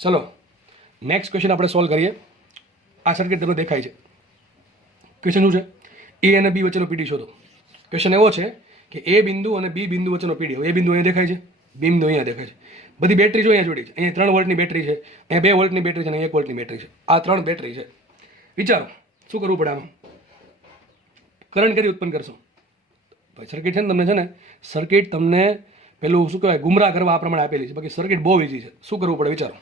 ચલો next question આપણે solve કરીએ. આ સર્કિટ તમને દેખાય છે. ક્વેશ્ચન શું છે? એ અને બી વચ્ચેનો પીડી શોધો. ક્વેશ્ચન એવો છે કે એ બિંદુ અને બી બિંદુ વચ્ચેનો પીડી. એ બિંદુ અહીંયા દેખાય છે, બી બિંદુ અહીંયા દેખાય છે. બધી બેટરી જો અહીંયા જોડી છે. અહીંયા 3 વોલ્ટની બેટરી છે, અહીંયા 2 વોલ્ટની બેટરી છે અને 1 વોલ્ટની બેટરી છે. આ 3 બેટરી છે. વિચારો શું કરવું પડે આમાં? કરંટ કરી ઉત્પન્ન કરશો. સર્કિટ છે ને તમને છે ને સર્કિટ તમને પેલું શું કહેવાય ગુમરાહ કરવા આ પ્રમાણે આપેલી છે. બાકી સર્કિટ બહુ ઇઝી છે. શું કરવું પડે વિચારો.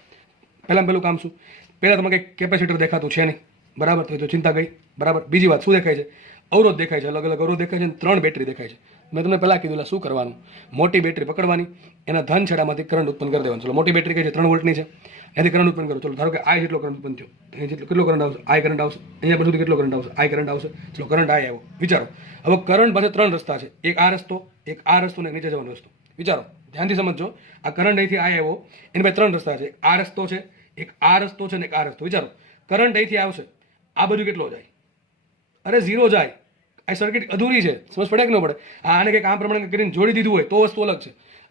પહેલું કામ શું? પહેલાં તમે કંઈક કેપેસિટર દેખાતું છે નહીં, બરાબર? તો ચિંતા ગઈ, બરાબર. બીજી વાત શું દેખાય છે? અવરોધ દેખાય છે, અલગ અલગ અવરોધ દેખાય છે અને 3 બેટરી દેખાય છે. મેં તમને પહેલાં કીધું શું કરવાનું? મોટી બેટરી પકડવાની, એના ધન છેડામાંથી કરંટ ઉત્પન્ન કરી દેવાનું. ચલો મોટી બેટરી કઈ છે? 3 વોલ્ટની છે, એનાથી કરંટ ઉત્પન્ન કરો. ચલો ધારો કે આ જેટલો કરંટ ઉત્પન્ન થયો, અહીંયા કેટલો કરંટ આવશે? આ કરંટ આવશે. અહીંયા બધું કેટલો કરંટ આવશે? આ કરંટ આવશે. ચલો કરંટ આ આવ્યો. વિચારો હવે કરંટ પાસે 3 રસ્તા છે. એક આ રસ્તો, એક આ રસ્તો અને નીચે જવાનો રસ્તો. વિચારો ધ્યાનથી સમજો. આ કરંટ અહીંથી આ આવ્યો, એની પાસે 3 રસ્તા છે. એક આ રસ્તો છે, એક આ રસ્તો છે અને એક આ રસ્તો. વિચારો કરંટ અહીંથી આવશે, આ બધું કેટલો જાય? અરે 0 જાય. આ સર્કિટ અધૂરી છે. સમજ પડે કે ન પડે? આને કંઈક આ પ્રમાણે કરીને જોડી દીધું હોય તો વસ્તુ અલગ છે.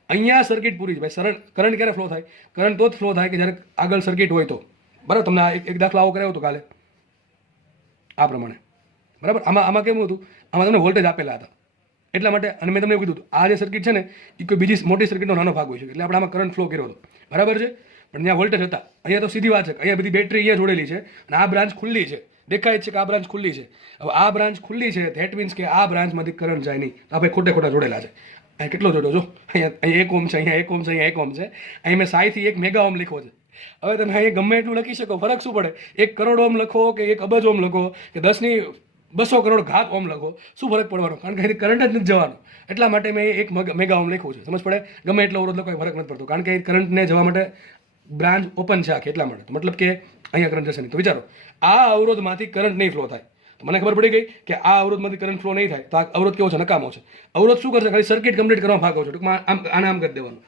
અહીંયા સર્કિટ પૂરી છે ભાઈ. સરળ કરંટ ક્યારે ફ્લો થાય? કરંટ તો જ ફ્લો થાય કે જ્યારે આગળ સર્કિટ હોય તો. બરાબર. તમને આ એક દાખલો આવો કરાવ્યો હતો કાલે આ પ્રમાણે, બરાબર. આમાં કેવું હતું? આમાં તમને વોલ્ટેજ આપેલા હતા એટલા માટે. અને મેં તમને એવું કીધું આ જે સર્કિટ છે ને એ કોઈ બીજી મોટી સર્કિટનો નાનો ભાગ હોય છે. એટલે આપણે આમાં કરંટ ફ્લો કર્યો હતો, બરાબર છે. પણ ત્યાં વોલ્ટેજ હતા. અહીંયા તો સીધી વાત છે. અહીંયા બધી બેટરી અહીંયા જોડેલી છે અને આ બ્રાન્ચ ખુલ્લી છે. દેખાય છે કે આ બ્રાન્ચ ખુલ્લી છે. હવે આ બ્રાન્ચ ખુલ્લી છે ધેટ મીન્સ કે આ બ્રાન્ચમાંથી કરંટ જાય નહીં. આ ભાઈ ખોટા જોડેલા છે. અહીં કેટલો જોડો જો? અહીંયા 1 ઓમ છે, અહીંયા 1 ઓમ છે, અહીંયા 1 ઓમ છે. અહીં મેં 100 થી 1 મેગા ઓમ લખ્યો છે. હવે તમે અહીંયા ગમે એટલું લખી શકો, ફરક શું પડે? 1 કરોડ ઓમ લખો કે 1 અબજ ઓમ લખો કે 10 કરોડ ઘાત ઓમ લખો, શું ફરક પડવાનો? કારણ કે અહીં કરંટ જ નથી જવાનો. એટલા માટે મેં 1 મેગા ઓમ લખ્યું છે. સમજ પડે? ગમે એટલો અવરોધ લખો ફરક નથી પડતો. કારણ કે કરંટને જવા માટે બ્રાન્ચ ઓપન છે આખી. એટલા માટે મતલબ કે અહીંયા કરંટ જશે નહીં. તો વિચારો આ અવરોધમાંથી કરંટ નહીં ફ્લો થાય. તો મને ખબર પડી ગઈ કે આ અવરોધમાંથી કરંટ ફ્લો નહીં થાય તો આ અવરોધ કેવો છે? નકામો છે. અવરોધ શું કરશે? ખાલી સર્કિટ કમ્પ્લીટ કરવા ભાગો છો. ટૂંકમાં આને આમ કરી દેવાનું.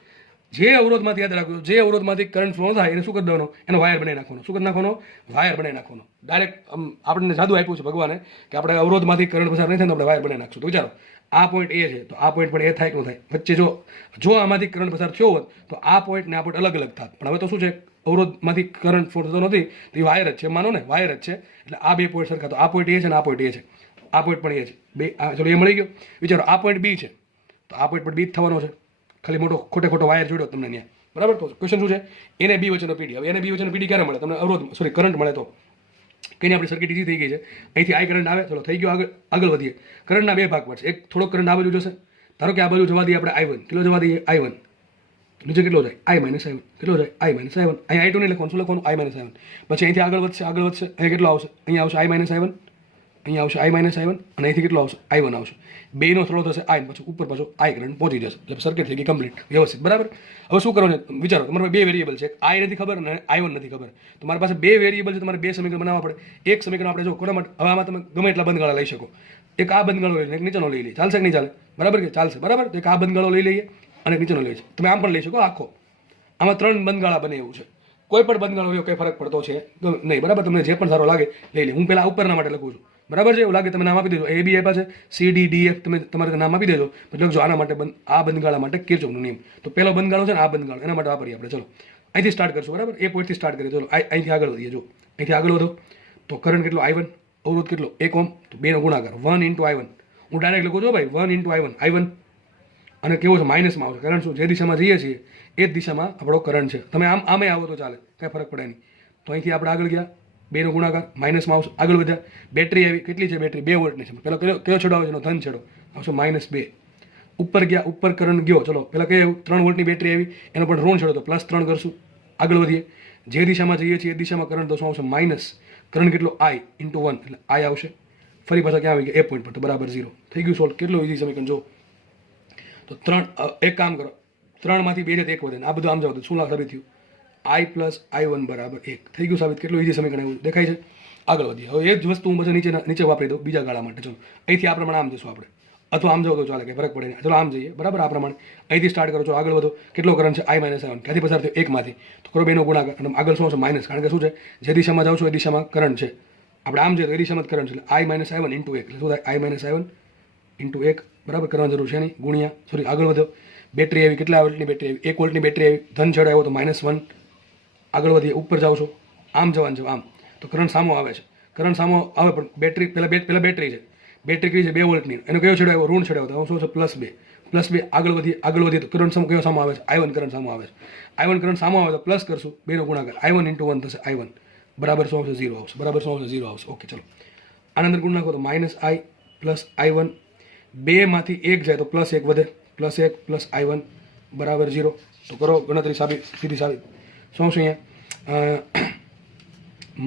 જે અવરોધમાંથી યાદ રાખજો, જે અવરોધમાંથી કરંટ ફ્લો થાય એને શું કરી દેવાનો? એનો વાયર બનાવી નાખવાનો. શું કરી નાખવાનો? વાયર બનાવી નાખવાનો. ડાયરેક્ટ આપણને જાદુ આપ્યું છે ભગવાને કે આપણે અવરોધમાંથી કરંટ પસાર નહીં થાય તો આપણે વાયર બનાવી નાખશું. તો વિચારો આ પોઈન્ટ એ છે તો આ પોઈન્ટ પણ એ થાય કે ન થાય? વચ્ચે જો આમાંથી કરંટ પસાર થયો હોત તો આ પોઈન્ટ ને આ પોઈન્ટ અલગ અલગ થાત. પણ હવે તો શું છે? અવરોધમાંથી કરંટ ફ્લો થતો નથી તો એ વાયર જ છે. માનો ને વાયર જ છે. એટલે આ 2 પોઈન્ટ સરખા. તો આ પોઈન્ટ એ છે ને આ પોઈન્ટ એ છે. આ પોઈન્ટ પણ એ છે. બે ચલો એ મળી ગયો. વિચારો આ પોઈન્ટ બી છે તો આ પોઈન્ટ પણ બી જ થવાનો છે. ખાલી ખોટો વાયર જોડ્યો તમને ત્યાં, બરાબર. તો ક્વેશ્ચન શું છે? એને બી વચ્ચેનો પીડી. હવે એને બી વચ્ચેનો પીડી ક્યારે મળે? તમને કરંટ મળે તો. કંઈ આપણી સર્કિટ ઈઝી થઈ ગઈ છે. અહીંથી આ કરંટ આવે. ચલો થઈ ગયો. આગળ વધીએ. કરંટના 2 ભાગ પડશે. એક થોડોક કરંટ આ બાજુ જશે. ધારો કે આ બાજુ જવા દઈએ આપણે I1. કેટલો જવા દઈએ? I1. નીચે કેટલો જાય? I-I1. કેટલો જાય? I-I1. અહીંયા I2 નહીં લખવાનું. શું લખવાનું? I-I1. પછી અહીંથી આગળ વધશે. અહીંયા કેટલો આવશે? અહીંયા આવશે I-I1. અહીંયા આવશે I-I1 અને અહીંથી કેટલો આવશે? I1 આવશે. બેનો થોડો થશે I, પછી ઉપર પાછો I કરંટ પહોંચી જશે. એટલે સર્કિટ થઈ ગઈ કમ્પ્લીટ, વ્યવસ્થિત, બરાબર. હવે શું કરવાનું છે? વિચારો તમારા પાસે 2 વેરિયેબલ છે. I નથી ખબર અને I1 નથી ખબર. તો મારી પાસે 2 વેરિયેબલ છે. તમારે 2 સમીકરણ બનાવવા પડે. એક સમીકરણ આપણે જો કોના માટે? હવે આમાં તમે ગમે એટલા બંધગાળા લઈ શકો. એક આ બંધગાળો લઈ લે, એક નીચેનો લઈ લે. ચાલશે કે નહીં ચાલે? બરાબર કે ચાલશે? બરાબર. તો એક આ બંધગાળો લઈ લઈએ અને એક નીચેનો લઈએ છીએ. તમે આમ પણ લઈ શકો આખો. આમાં 3 બંધગાળા બને એવું છે. કોઈ પણ બંધગાળો હોય કંઈ ફરક પડતો છે નહીં, બરાબર. તમને જે પણ સારો લાગે લઈ લે. હું પહેલાં ઉપરના માટે લખું છું, બરાબર છે. એવું લાગે તમે નામ આપી દેજો. A B આપ્યા છે, C D D F તમે તમારે નામ આપી દેજો. પછી લખજો આના માટે આ બંધગાળા માટે કિર્ચોફનો નિયમ. તો પહેલો બંધગાળો છે ને આ બંધગાળો, એના માટે વાપરીએ આપણે. ચલો અહીંથી સ્ટાર્ટ કરશું, બરાબર. એ પોઈન્ટથી સ્ટાર્ટ કરીએ. ચલો અહીંથી આગળ વધીએ. જો અહીંથી આગળ વધો તો કરંટ કેટલો? I1. અવરોધ કેટલો? 1 ઓમ. તો 2 નો ગુણાકાર 1 × I1. હું ડાયરેક્ટ લખું છું ભાઈ 1 × I1. અને કેવો છે? માઇનસમાં આવશે. કારણ શું? જે દિશામાં જઈએ છીએ એ જ દિશામાં આપણો કરંટ છે. તમે આમે આવો તો ચાલે, કાંઈ ફરક પડે નહીં. તો અહીંથી આપણે આગળ ગયા. 2 નો ગુણાકાર માઇનસમાં આવશે. આગળ વધ્યા. બેટરી આવી. કેટલી છે બેટરી? 2 વોલ્ટની છે. પેલો કયો છેડો આવે છે? એનો ધન છેડો આવશે -2. ઉપર ગયા. ઉપર કરંટ ગયો. ચલો પેલા કઈ આવ્યું? 3 વોલ્ટની બેટરી આવી. એનો પણ ઋણ છેડો તો +3 કરશું. આગળ વધીએ. જે દિશામાં જઈએ છીએ એ દિશામાં કરંટ તો શું આવશે? માઇનસ. કરંટ કેટલો? I × 1 એટલે I આવશે. ફરી પાછા ક્યાં આવી ગયા? એ પોઈન્ટ પર. તો બરાબર 0 થઈ ગયું. સોલ્વ. કેટલું ઈઝી સમીકરણ જો. તો 3 એક કામ કરો, 3 માંથી 2 1 વધે. આ બધું આમ જાવ તો શું સાબિત થયું? I + I1 = 1 થઈ ગયું સાબિત. કેટલું ઈઝી સમીકરણ એવું દેખાય છે. આગળ વધીએ. હવે એ જ વસ્તુ હું પછી નીચે વાપરી દઉં બીજા ગાળા માટે. ચલો અહીંથી આ પ્રમાણે આમ જશું આપણે, અથવા આમ જાવ તો ચાલે, કે ફરક પડે નહીં. ચલો આમ જઈએ, બરાબર. આ પ્રમાણે અહીંથી સ્ટાર્ટ કરો છો, આગળ વધો. કેટલો કરંટ છે? I - I1. ક્યાંથી પસાર થયો? 1 માંથી. તો કરો 2 નો ગુણાકાર અને આગળ શું આવશે? માઇનસ. કારણ કે શું છે? જે દિશામાં જાવ છો એ દિશામાં કરંટ છે. આપણે આમ જઈએ તો એ દિશામાં જ કરંટ છે. એટલે I - I1 × 1 એટલે શું થાય? I - I1 × 1, બરાબર. કરવાની જરૂર છે નહીં. ગુણ્યા, સોરી આગળ વધો. બેટરી આવી. કેટલા વોલ્ટની બેટરી આવી? 1 વોલ્ટની બેટરી આવી. ધન છેડો આવ્યો તો -1. આગળ વધીએ, ઉપર જાઓ છો, આમ જવાનું છે આમ, તો કરંટ સામો આવે છે, કરંટ સામો આવે પણ બેટરી પહેલાં બેટરી છે, બેટરી કઈ છે 2 વોલ્ટની, એનો કયો છેડો આવ્યો, ઋણ છેડો આવ્યો, શું છે +2, આગળ વધીએ તો કરંટ સામો કયો સામો આવે છે, I1 કરંટ સામો આવે છે, I1 કરંટ સામો આવે તો પ્લસ કરશું, બેનો ગુણાકાર, I1 × 1 થશે, I1 બરાબર શું આવશે 0 આવશે, બરાબર શું આવશે 0 આવશે. ઓકે ચલો આના અંદર ગુણ નાખો તો -I + I1, 2 માંથી 1 જાય તો +1 વધે, +1 + I1 બરાબર 0. તો કરો ગણતરી સીધી સાબિત. શું આવશે અહીંયા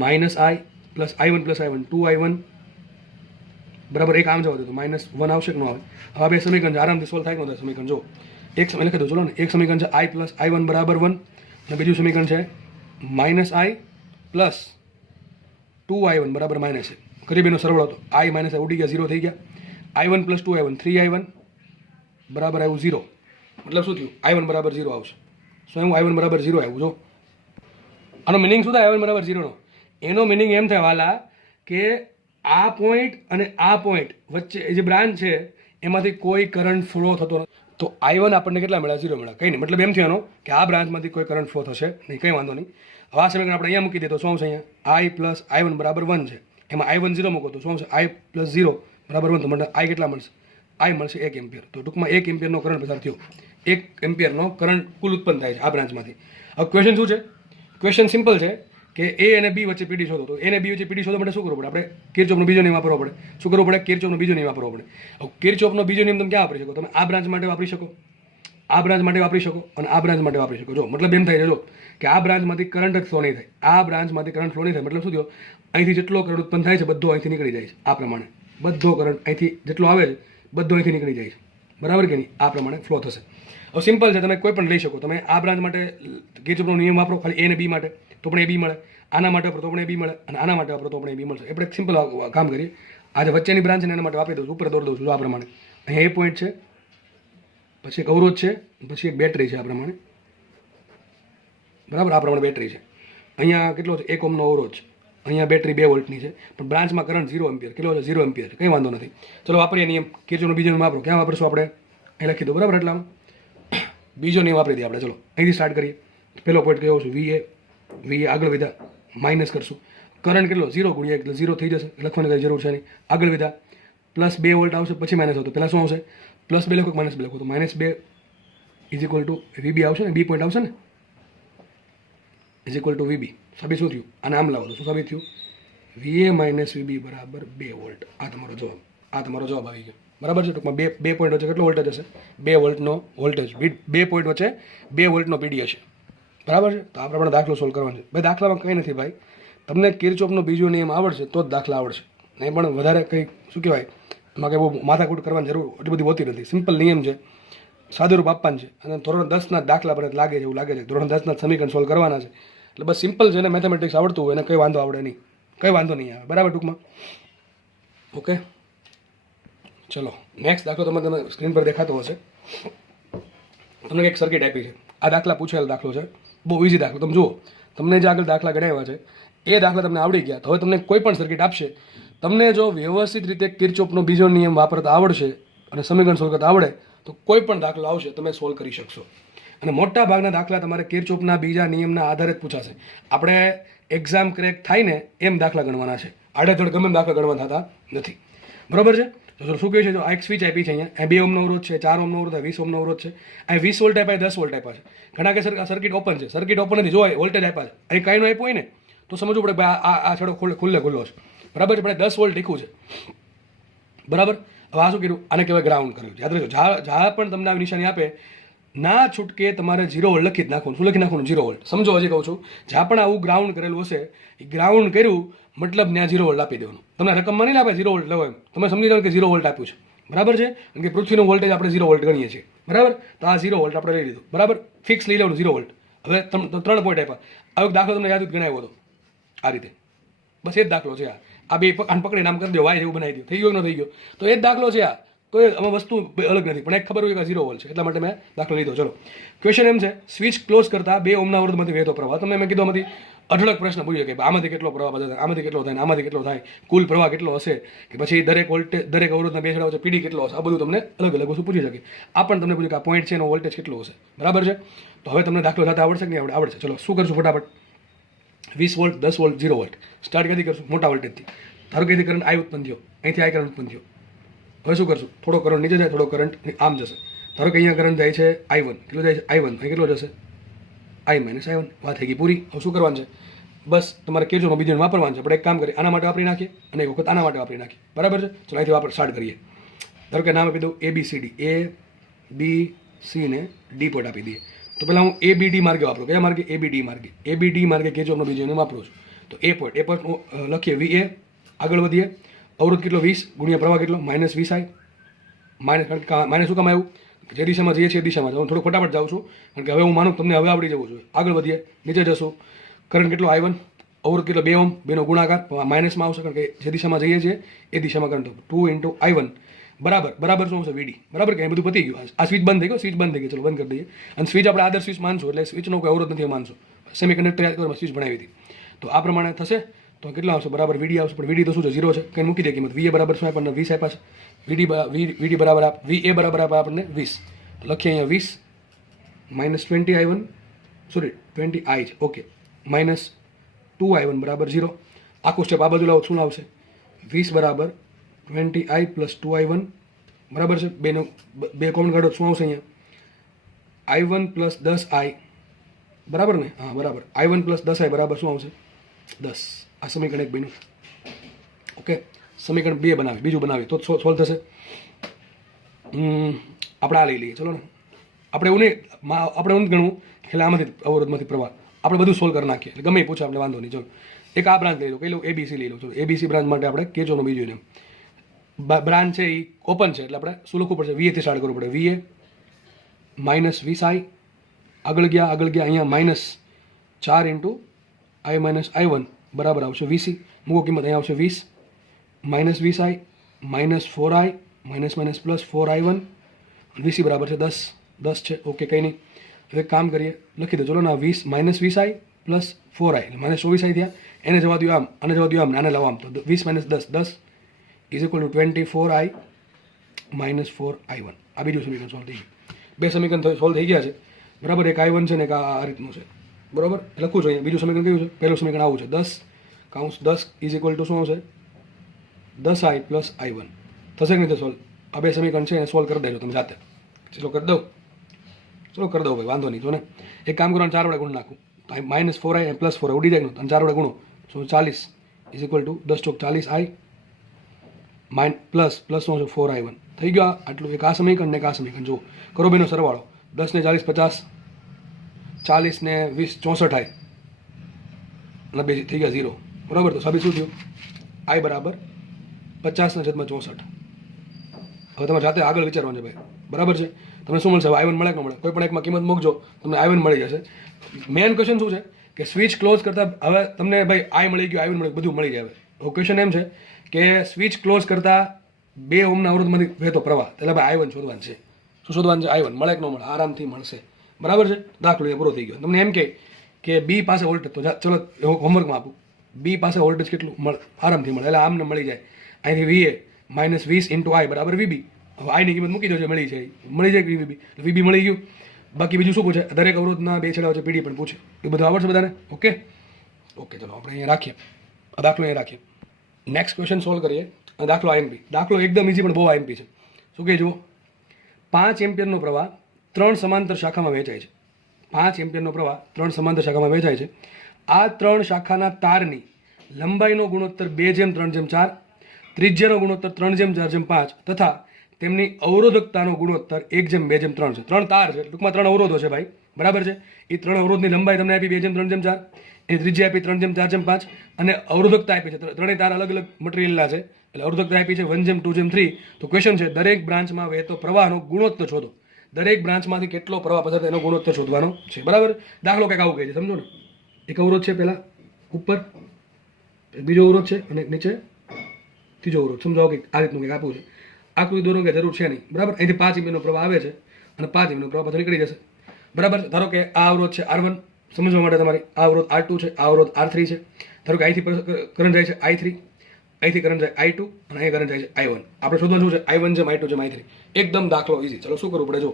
-I + I1 + I1 2I1 બરાબર 1 આમ જવા દો તો -1 આવશે કે ન આવે. હવે બે સમીકરણ આરામથી સોલ્વ થાય કે ન થાય સમીકરણ જો એક લખી દો ચલો ને. એક સમીકરણ છે I + I1 બરાબર 1 અને બીજું સમીકરણ છે -I + 2I1 બરાબર -1. કરી બેનો સરવાળો તો I - I ઉડી ગયા 0 થઈ ગયા. I1 + 2I1 3I1 બરાબર આવ્યું 0. મતલબ શું થયું I1 બરાબર 0 આવશે. શું આવ્યું I1 બરાબર 0 આવ્યું. જો આનો મિનિંગ શું થાય I1 બરાબર 0 નો? એનો મિનિંગ એમ થાય વાલા કે આ પોઈન્ટ અને આ પોઈન્ટ વચ્ચે જે બ્રાન્ચ છે એમાંથી કોઈ કરંટ ફ્લો થતો નથી. તો I1 આપણને કેટલા મળ્યા 0 મળ્યા. કંઈ નહીં, મતલબ એમ થયો કે આ બ્રાન્ચમાંથી કોઈ કરંટ ફ્લો થશે નહીં, કંઈ વાંધો નહીં. હવે આ સમીકરણ આપણે અહીંયા મૂકી દઈએ તો શું આવશે અહીંયા I + I1 બરાબર 1 છે, એમાં I1 0 મૂકો તો શું આવશે I + 0 બરાબર 1. તો મતલબ I કેટલા મળશે, I મળશે 1 એમ્પિયર. તો ટૂંકમાં 1 એમ્પિયરનો કરંટ પસાર થયો, 1 એમ્પિયરનો કરંટ કુલ ઉત્પન્ન થાય છે આ બ્રાન્ચમાંથી. હવે ક્વેશ્ચન શું છે? ક્વેશ્ચન સિમ્પલ છે કે A અને B વચ્ચે પીડી શોધો. તો A અને B વચ્ચે પીડી શોધવા માટે શું કરવું પડે? આપણે કિર્ચોફનો બીજો નિયમ વાપરવો પડે. શું કરવું પડે? કિર્ચોફનો બીજો નિયમ વાપરવો પડે. હવે કિર્ચોફનો બીજો નિયમ તમે ક્યાં વાપરી શકો? તમે આ બ્રાન્ચ માટે વાપરી શકો, આ બ્રાન્ચ માટે વાપરી શકો અને આ બ્રાન્ચ માટે વાપરી શકો. જો મતલબ એમ થાય છે જો કે આ બ્રાન્ચમાંથી કરંટ જ ફ્લો નહીં થાય, આ બ્રાન્ચમાંથી કરંટ ફ્લો નહીં થાય. મતલબ શું થયો? અહીંથી જેટલો કરંટ ઉત્પન્ન થાય છે બધો અહીંથી નીકળી જાય છે. આ પ્રમાણે બધો કરંટ અહીંથી જેટલો આવે છે બધો અહીંથી નીકળી જાય છે, બરાબર કે નહીં? આ પ્રમાણે ફ્લો થશે. હવે સિમ્પલ છે, તમે કોઈ પણ લઈ શકો. તમે આ બ્રાન્ચ માટે કિર્ચોફનો નિયમ વાપરો ખાલી A અને B માટે તો પણ A B મળે, આના માટે વાપરો તો પણ A B મળે અને આના માટે વાપરો તો પણ A B મળશે. આપણે એક સિમ્પલ કામ કરીએ, આજે વચ્ચેની બ્રાન્ચ છે એના માટે વાપરી દઉં છું, ઉપર દોરી દઉં છું આ પ્રમાણે. અહીંયા A પોઈન્ટ છે, પછી એક અવરોધ છે, પછી એક બેટરી છે આ પ્રમાણે, બરાબર? આ પ્રમાણે બેટરી છે. અહીંયા કેટલો છે? 1 ઓહ્મનો અવરોધ છે, અહીંયા બેટરી 2 વોલ્ટની છે, પણ બ્રાન્ચમાં કરંટ 0 એમ્પિયર. કેટલો છે? 0 એમ્પિયર. કંઈ વાંધો નથી. ચલો વાપરીએ નિયમ. કિર્ચોફનો બીજો નિયમ વાપરો. ક્યાં વાપરશું આપણે? અહીં લખી દો, બરાબર? એટલામાં બીજો નિયમ વાપરી દઈએ આપણે. ચલો અહીંથી સ્ટાર્ટ કરીએ. પહેલો પોઈન્ટ કયો છે? VA આગળ વધ્યા, માઇનસ કરશું. કરંટ કેટલો? 0 ગુણ્યા એટલે 0 થઈ જશે, લખવાની કંઈ જરૂર છે નહીં. આગળ વધ્યા +2 વોલ્ટ આવશે, પછી માઇનસ આવતો. પહેલાં શું આવશે? +2 લખો, -2 લખો તો -2 = VB આવશે ને, B પોઈન્ટ આવશે ને, = VB. સાબિત શું થયું? આને આમ લાવો તો શું સાબિત થયું? VA - VB બરાબર 2 વોલ્ટ. આ તમારો જવાબ, આ તમારો જવાબ આવી ગયો, બરાબર છે? ટૂંકમાં બે પોઈન્ટ વચ્ચે કેટલો વોલ્ટેજ હશે? 2 વોલ્ટનો વોલ્ટેજ. 2 પોઈન્ટ વચ્ચે 2 વોલ્ટનો પીડી હશે, બરાબર છે? તો આ પ્રમાણે દાખલો સોલ્વ કરવાનો છે. ભાઈ દાખલામાં કંઈ નથી ભાઈ, તમને કિર્ચોફનો બીજો નિયમ આવડશે તો જ દાખલા આવડશે, નહીં પણ વધારે કંઈ શું કહેવાય એમાં કંઈ બહુ માથાકૂટ કરવાની જરૂર એટલી બધી હોતી નથી. સિમ્પલ નિયમ છે, સાદુરૂપ આપવાનું છે અને ધોરણ 10ના દાખલા પર લાગે છે એવું લાગે છે, ધોરણ 10ના સમીકરણ સોલ્વ કરવાના છે. એટલે બસ સિમ્પલ છે ને, મેથેમેટિક્સ આવડતું હોય એને કંઈ વાંધો આવડે નહીં, કંઈ વાંધો નહીં આવે, બરાબર? ટૂંકમાં ઓકે. ચલો નેક્સ્ટ દાખલો તમે સ્ક્રીન પર દેખાતો હશે. તમને એક સર્કિટ આપી છે, આ દાખલા પૂછેલો દાખલો છે, બહુ ઇઝી દાખલો. તમે જુઓ, તમને જે આગળ દાખલા ગણાવ્યા છે એ દાખલા તમને આવડી ગયા. તો હવે તમને કોઈ પણ સર્કિટ આપશે, તમને જો વ્યવસ્થિત રીતે કિર્ચોફનો બીજો નિયમ વાપરતા આવડશે અને સમીકરણ સોલ્વ કરતા આવડે તો કોઈ પણ દાખલો આવશે તમે સોલ્વ કરી શકશો. અને મોટા ભાગના દાખલા તમારે કિર્ચોફના બીજા નિયમના આધારે જ પૂછાશે. આપણે એક્ઝામ ક્રેક થાય ને એમ દાખલા ગણવાના છે, આડેધડ ગમે એમ દાખલા ગણવા થતા નથી, બરાબર છે? તો શું કહે છે? જો આ એક સ્વિચ આપી છે, અહીંયા 2 ઓહ્મનો અવરોધ છે, 4 ઓહ્મનો અવરોધ, 20 ઓહ્મનો અવરોધ છે, અહીં 20 વોલ્ટ આપ્યા, 10 વોલ્ટ આપ્યા છે. ઘણા કે સર્કિટ ઓપન છે, સર્કિટ ઓપન નથી, જો વોલ્ટેજ આપ્યા છે, અહીં કાંઈનો આપ્યો હોય ને તો સમજવું પડે ભાઈ આ છેડો ખુલ્લો છે, બરાબર છે? પણ 10 વોલ્ટ લીખું છે, બરાબર? હવે આ શું કર્યું? આને કહેવાય ગ્રાઉન્ડ કર્યું. યાદ રાખજો, જ્યાં પણ તમને આવી નિશાની આપે ના છૂટકે તમારે 0 વોલ્ટ લખી જ નાખવાનું. શું લખી નાખવાનું? 0 વોલ્ટ. સમજો, હજી કહું છું, જ્યાં પણ આવું ગ્રાઉન્ડ કરેલું હશે એ ગ્રાઉન્ડ કર્યું મતલબ ત્યાં 0 વોલ્ટ આપી દેવાનું. તમને રકમમાં નહીં આપે 0 વોલ્ટ લેવો એમ, તમે સમજી લો કે 0 વોલ્ટ આપ્યું છે, બરાબર છે? કારણ કે પૃથ્વીનું વોલ્ટેજ આપણે 0 વોલ્ટ ગણીએ છીએ, બરાબર? તો આ 0 વોલ્ટ આપણે લઈ લીધું, બરાબર? ફિક્સ લઈ લેવાનું 0 વોલ્ટ. હવે 3 પોઈન્ટ આપ્યા. આવો એક દાખલો તમને યાદ ગણાવ્યો હતો આ રીતે, બસ એ જ દાખલો છે આ બે આને પકડીને આમ કરી દો, વાય જેવું બનાવી દો, થઈ ગયો ન થઈ ગયો તો એ જ દાખલો છે આ. કોઈ આમાં વસ્તુ અલગ નથી, પણ એક ખબર હોય કે 0 વોલ્ટ છે એટલા માટે મેં દાખલો લીધો. ચલો ક્વેશ્ચન એમ છે, સ્વિચ ક્લોઝ કરતા 2 ઓહ્મના અવરોધમાંથી વહેતો પ્રવાહ. તમને મેં કીધું આમાંથી અઢળક પ્રશ્ન પૂછ્યો કે આમાંથી કેટલો પ્રવાહ બદલાય, આમાંથી કેટલો થાય, આમાંથી કેટલો થાય, કુલ પ્રવાહ કેટલો હશે, કે પછી દરેક વોલ્ટેજ દરેક અવરોધના 2 છેડા વચ્ચે પીડી કેટલો હશે. આ બધું તમને અલગ અલગ વસ્તુ પૂછી શકે. આ પણ તમને પૂછ્યું કે આ પોઈન્ટ છે એનો વોલ્ટેજ કેટલો હશે, બરાબર છે? તો હવે તમને દાખલો થતા આવડશે કે નહીં આવડશે? ચલો શું કરશું ફટાફટ. 20 વોલ્ટ, 10 વોલ્ટ, 0 વોલ્ટ. સ્ટાર્ટ ક્યાંથી કરશું? મોટા વોલ્ટેજથી. ધારો કે અહીંથી કરંટ આઈ ઉત્પન્ન થયો, અહીંથી આઈ કરંટ ઉત્પન્ન થયો. હવે શું કરશું? થોડો કરંટ નીચે જાય, થોડો કરંટ આમ જશે. ધારો કે અહીંયા કરંટ જાય છે I1, કેટલો જાય છે I1, અહીં કેટલો જશે I માઇનસ I1. વાત થઈ ગઈ પૂરી. હવે શું કરવાનું છે? બસ તમારે કેજોનો બીજો વાપરવાનું છે. આપણે એક કામ કરીએ, આના માટે વાપરી નાખીએ અને એક વખત આના માટે વાપરી નાખીએ. બરાબર છે? ચલો અહીંથી વાપર સ્ટાર્ટ કરીએ. ધારો કે નામ આપી દઉં ABCD, ABC ને D પોઈન્ટ આપી દઈએ. તો પહેલાં હું ABD માર્ગે વાપરું. કયા માર્ગે? ABD માર્ગે કેજોનો બીજો એને વાપરું છું. તો એ પોઈન્ટ લખીએ VA. આગળ વધીએ. અવરોધ કેટલો? 20 ગુણ્યા પ્રવાહ કેટલો? -20I. માઇનસ શું કામ આવ્યું? જે દિશામાં જઈએ છીએ એ દિશામાં હું થોડું ફટાફટ જાઉં છું, કારણ કે હવે હું માનું તમને હવે આવડી જવું જોઈએ. આગળ વધીએ, નીચે જશું. કરંટ કેટલો? I1. અવરોધ કેટલો? 2 ઓહ્મ. બેનો ગુણાકાર માઇનસમાં આવશે, કારણ કે જે દિશામાં જઈએ છીએ એ દિશામાં કરંટ 2 × I1 બરાબર શું આવશે? VD. બરાબર કે? એ બધું પતી ગયું. આ સ્વિચ બંધ થઈ ગયો, સ્વિચ બંધ થઈ ગઈ. ચલો બંધ કરી દઈએ. અને સ્વિચ આપણે આદર્શ સ્વિચ માનશું, એટલે સ્વિચનો કોઈ અવરોધ નથી માનશું. સેમિકન્ડક્ટર યાદ કરો, સ્વિચ બનાવી હતી. તો આ પ્રમાણે થશે. તો કેટલા આવશે? બરાબર VD આવશે. પણ VD તો શું છે? 0 છે. કંઈ મૂકી દે કિંમત. VA બરાબર શું આપણને? 20 આપ્યા છે. VD બરાબર VA બરાબર આપ્યા આપણને 20. લખીએ અહીંયા 20 -20I1, સોરી 20I છે. ઓકે. -2I1 બરાબર 0. આખું સ્ટેપ આ બાજુ લાવો, શું આવશે? 20 બરાબર 20I + 2I1 બરાબર છે. બે કોમન કાઢો, શું આવશે અહીંયા? I1 + 10I બરાબર ને? હા બરાબર. I1 + 10I બરાબર શું આવશે? 10. આ સમીકરણ 1 બન્યું. ઓકે. સમીકરણ 2 બનાવી, બીજું બનાવી તો સોલ્વ થશે. આપણે આ લઈ લઈએ. ચલો ને, આપણે એવું નહીં ગણવું એટલે આમાંથી અવરોધમાંથી પ્રવાહ આપણે બધું સોલ્વ કરી નાખીએ. એટલે ગમે એ પૂછે આપણે વાંધો નહીં. ચલો એક આ બ્રાન્ચ લઈ લો, કઈ લો? ABC લઈ લો. ચલો ABC બ્રાન્ચ માટે આપણે કેજોનો બીજો ને બ્રાન્ચ છે એ ઓપન છે, એટલે આપણે શું લખવું પડશે? VA થી સ્ટાર્ટ કરવું પડે. VA -20I. આગળ ગયા અહીંયા -4 × I - I1 બરાબર આવશે 20. મૂકો કિંમત. અહીંયા આવશે 20 -20I -4I +4I1 VC બરાબર છે 10 છે. ઓકે, કંઈ નહીં. હવે કામ કરીએ, લખી દો. ચલો ના 20 -20I + 4I એટલે -24I થયા. એને જવા દો આમ, અને જવા દો આમ, આને લાવો આમ. તો 20 - 10 = 24I - 4I1. આ બીજું સમીકરણ સોલ્વ થઈ ગયું. બે સમીકરણ સોલ્વ થઈ ગયા છે. બરાબર. એક I1 છે ને એક આ રીતનું છે. બરાબર. લખું છું અહીંયા. બીજું સમીકરણ કયું છે? પહેલું સમીકરણ આવું છે. 10 = શું આવશે? 10I + I1. થશે કે નહીં સોલ્વ? આ બે સમીકરણ છે એને સોલ્વ કરી દેજો તમે જાતે. ચલો કરી દઉં. ચલો કરી દઉં ભાઈ, વાંધો નહીં. જો ને એક કામ કરવાનું, 4 વડે ગુણ નાખું. -4I + 4 ઉડી જાય અને 4 વડે ગુણો. સો 40 = 10 × 40I પ્લસ શું છે? 4I1. થઈ ગયો આટલું. એક આ સમીકરણ ને એક આ સમીકરણ. જુઓ, કરો બેનો સરવાળો. 10 ને 40 50, 40 ને 20 64I અને બે થઈ ગયા 0. બરાબર. તો સાબિત શું થયું? I બરાબર 50/64. હવે તમે જાતે આગળ વિચારવાનું છે ભાઈ. બરાબર છે? તમને શું મળશે? I1 મળે કે ન મળે? કોઈ પણ એકમાં કિંમત મૂકજો, તમને I1 મળી જશે. મેઇન ક્વેશ્ચન શું છે કે સ્વિચ ક્લોઝ કરતાં હવે તમને ભાઈ I મળી ગયું, I1 મળી, બધું મળી જાય. હવે ક્વેશ્ચન એમ છે કે સ્વિચ ક્લોઝ કરતાં 2 ઓહ્મના અવરોધમાંથી વહેતો પ્રવાહ, એટલે ભાઈ I1 શોધવાનું છે. શું શોધવાનું છે? I1 મળે કે ન મળે? આરામથી મળશે. બરાબર છે? દાખલો એ પૂરો થઈ ગયો. તમને એમ કે B પાસે વોલ્ટેજ, તો ચલો હોમવર્કમાં આપું. B પાસે વોલ્ટેજ કેટલું આરામથી મળે, એટલે આમને મળી જાય. અહીંથી VA -20 × I બરાબર VB. હવે I ની કિંમત મૂકી દો, મળી જાય VB મળી ગયું. બાકી બીજું શું પૂછે? દરેક અવરોધના બે છેડા વચ્ચે PD પણ પૂછે. એ બધું આવડશે બધાને? ઓકે. ચલો આપણે અહીંયા રાખીએ. આ દાખલો અહીંયા રાખીએ. નેક્સ્ટ ક્વેશ્ચન સોલ્વ કરીએ. દાખલો IMP. દાખલો એકદમ ઇઝી પણ બહુ IMP છે. શું કહે જુઓ? 5 એમ્પિયરનો પ્રવાહ 3 સમાંતર શાખામાં વહેંચાય છે. 5 એમ્પિયરનો પ્રવાહ 3 સમાંતર શાખામાં વહેંચાય છે. આ 3 શાખાના તારની લંબાઈનો ગુણોત્તર 2:3:4, ત્રિજ્યાનો ગુણોત્તર 3:4:5 તથા તેમની અવરોધકતાનો ગુણોત્તર 1:2:3 છે. 3 તાર છે, ટૂંકમાં 3 અવરોધો છે ભાઈ. બરાબર છે? એ 3 અવરોધની લંબાઈ તમને આપી 2:3:4, એની ત્રિજ્યા આપી 3:4:5 અને અવરોધકતા આપી છે. ત્રણેય તાર અલગ અલગ મટીરિયલના છે, એટલે અવરોધકતા આપી છે 1:2:3. તો ક્વેશ્ચન છે દરેક બ્રાન્ચમાં વહેતો પ્રવાહનો ગુણોત્તર શોધો. દરેક બ્રાન્ચમાંથી કેટલો પ્રવાહ પસાર થાય એનો ગુણોત્તર શોધવાનો છે. બરાબર. દાખલો કંઈક આવું કહે છે, સમજો ને. એક અવરોધ છે પહેલા ઉપર, બીજો અવરોધ છે અને નીચે ત્રીજો અવરોધ. સમજાવો કે આ રીતનું કંઈક આપવું છે. આકૃતિ દોરવાની કે જરૂર છે નહીં. બરાબર. અહીંથી 5 એમ્પિયરનો પ્રવાહ આવે છે અને 5 એમ્પિયરનો પ્રવાહ પાછળ નીકળી જશે. બરાબર. ધારો કે આ અવરોધ છે R1, સમજવા માટે તમારે આ અવરોધ R2 છે, આ અવરોધ R3 છે. ધારો કે અહીંથી કરંટ જાય છે I3, અહીંથી કરંટ જાય I2 અને અહીં કરંટ જાય છે I1. આપણે શોધવાનું શું છે? I1 જેમ I2 જેમ I3. એકદમ દાખલો ઇઝી. ચલો શું કરવું પડે? જો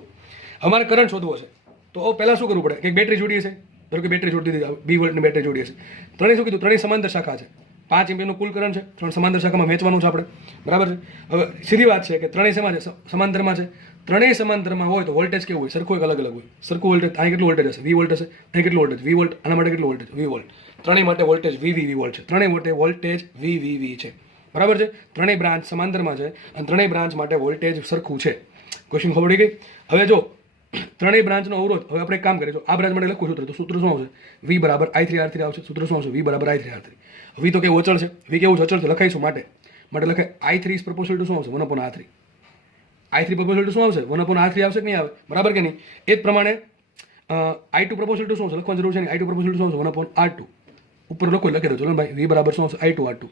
અમારે કરંટ શોધવો છે તો પહેલાં શું કરવું પડે? કંઈક બેટરી જોડીએ છે, ધારો કે બેટરી જોડી દીધી, 2 વોલ્ટની બેટરી જોડી હશે, ત્રણેય શું કીધું, ત્રણેય સમાંતર શાખા છે, 5 એમ્પિયરનું કુલ કરંટ છે, 3 સમાંતર શાખામાં વહેંચવાનું છે આપણે, બરાબર છે. હવે સીધી વાત છે કે ત્રણેય શેમાં છે, સમાંતરમાં છે. ત્રણેય સમાંતરમાં હોય તો વોલ્ટેજ કેવું હોય, સરખું એક અલગ અલગ હોય. સરખું વોલ્ટેજ અહીં કેટલું વોલ્ટેજ હશે, V વોલ્ટ હશે, અહીં કેટલું વોલ્ટેજ, V વોલ્ટ, આના માટે કેટલું વોલ્ટેજ, V વોલ્ટ. ત્રણેય માટે વોલ્ટેજ VV વોલ્ટ છે, ત્રણેય માટે વોલ્ટેજ VVV છે, બરાબર છે. ત્રણેય બ્રાન્ચ સમાંતરમાં છે અને ત્રણેય બ્રાન્ચ માટે વોલ્ટેજ સરખું છે. ક્વેશ્ચન ખબર પડી ગઈ. હવે જો ત્રણેય બ્રાન્ચનો અવરોધ, હવે આપણે એક કામ કરીએ, જો આ બ્રાન્ચ માટે લખું સૂત્ર, તો સૂત્ર શું આવશે, V બરાબર I3R3 આવશે. સૂત્ર શું આવશે, V બરાબર I3R3. V તો કેવું અચળ છે, V કેવું અચળ છે, લખાઈશું માટે લખાય I3 ઇઝ પ્રપોર્શનલ ટુ શું આવશે, 1/R3. I3 પ્રપોર્શનલ ટુ શું આવશે, 1/R3 આવશે કે નહીં આવે, બરાબર કે નહીં. એ જ પ્રમાણે I2 પ્રપોર્શનલ ટુ શું આવશે, લખવાની જરૂર છે નહીં. I2 પ્રપોર્શનલ ટુ શું આવશે, 1/R2. ઉપર લખો, લખી દો ચલો ભાઈ. V બરાબર શું આવશે, I2R2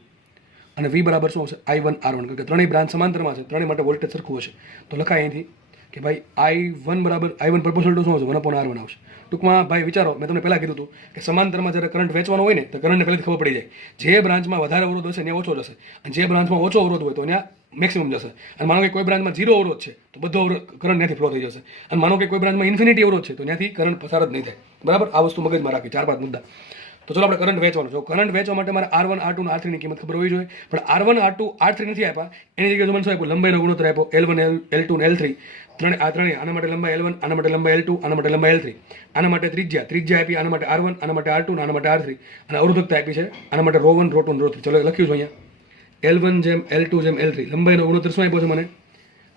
અને V બરાબર શું આવશે, I1R1. કારણ કે ત્રણેય બ્રાન્ચ સમાંતરમાં છે, ત્રણેય માટે વોલ્ટેજ સરખું હશે. તો લખાય અહીંથી કે ભાઈ I1 બરાબર I1 પ્રપોર્શનલ ટુ શું આવશે, 1/R1 આવશે. ટૂંકમાં ભાઈ વિચારો, મેં તમને પહેલાં કીધું હતું કે સમાંતરમાં જ્યારે કરંટ વેચવાનો હોય ને તો કરંટને પહેલાંથી ખબર પડી જાય. જે બ્રાન્ચમાં વધારે અવરોધ હશે ત્યાં ઓછો જશે, અને જે બ્રાન્ચમાં ઓછો અવરોધ હોય તો ત્યાં મેક્સિમમ જશે. અને માનો કે કોઈ બ્રાન્ચમાં 0 અવરોધ છે તો બધો કરંટ ત્યાંથી ફ્લો થઈ જશે. અને માનો કે કોઈ બ્રાન્ચમાં ઇન્ફિનિટી અવરોધ છે તો ત્યાંથી કરંટ પસાર જ નહીં થાય, બરાબર. આ વસ્તુ મગજમાં રાખી, 4-5 મુદ્દા. તો ચલો આપણે કરંટ વેચવાનું. જો કરંટ વેચવા માટે મારે R1, R2 અને R3 ની કિંમત ખબર હોવી જોઈએ. પણ R1, R2, R3 નથી આપ્યા, એની જગ્યાએ મને શું આપ્યું, લંબાઈનો ગુણોત્તર આપ્યો, L1, L2 અને L3. ત્રણેય આના માટે લંબાઈ L1, આના માટે લંબાઈ L2, આના માટે લંબાઈ L3. આના માટે ત્રિજ્યા આપી, આના માટે R1, આના માટે R2 અને આના માટે R3. અને અવરોધકતા આપી છે, આના માટે ρ1, ρ2 અને ρ3. ચલો લખ્યું છે અહીંયા L1 જેમ L2 જેમ L3. લંબાઈનો ગુણોત્તર શું આપ્યો છે મને,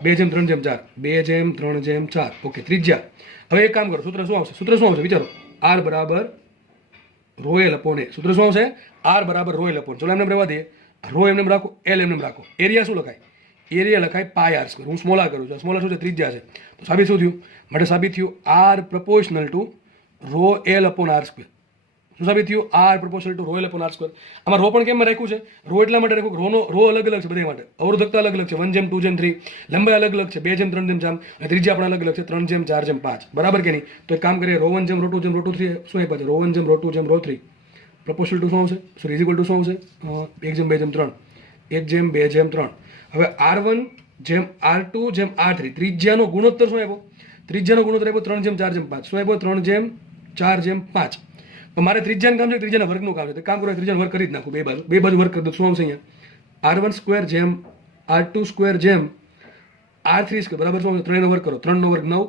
2:3:4. 2:3:4. ઓકે. ત્રિજ્યા, હવે એક કામ કરો, સૂત્ર શું આવશે, વિચારો, R બરાબર ρL upon A. સૂત્ર શું આવશે, R બરાબર ρL upon. ચલો એમને રહેવા દઈએ, રો એમને રાખો, L એમને રાખો. એરિયા શું લખાય, એરિયા લખાય πr². હું સ્મોલ આર કરું છું, સ્મોલ આર શું છે, ત્રિજ્યા છે. તો સાબિત શું થયું, માટે સાબિત થયું R proportional two ρL upon R². શું સાબિત થયું, R proportional two ρL upon R². આમાં રો પણ કેમ રાખ્યું છે, રો એટલા માટે રાખ્યું, રો અલગ અલગ છે બધા માટે, અવરોધકતા અલગ અલગ છે, 1:2:3, લંબાઈ અલગ અલગ છે, 2:3:4, અને ત્રિજ્યા પણ અલગ અલગ છે, 3:4:5, બરાબર કે નહીં. તો એક કામ કરીએ, ρ1 જેમ ρ2 જેમ ρ2 3 શું આપ્યા છે, ρ1 જેમ ρ2 જેમ ρ3 પ્રપોર્શનલ ટુ શું આવશે, સોરી ઇઝ ઇક્વલ ટુ શું આવશે, 1:2:3, 1:2:3. હવે R1 જેમ R2 જેમ R3, ત્રિજ્યાનો ગુણોત્તર શું આપ્યો, ત્રિજ્યાનો ગુણોત્તર આપ્યો 3:4:5. શું આપ્યો, 3:4:5. પણ મારે ત્રિજ્યાનું કામ છે, ત્રિજ્યાના વર્ગનું કામ છે, તો કામ કરો, ત્રિજ્યાનો વર્ગ કરી જ નાખું, બે બાજુ વર્ગ કરી દો. શું આવશે અહીંયા, R1² જેમ R2² જેમ R3², બરાબર. શું 3 નો વર્ગ કરો, 3 નો વર્ગ 9,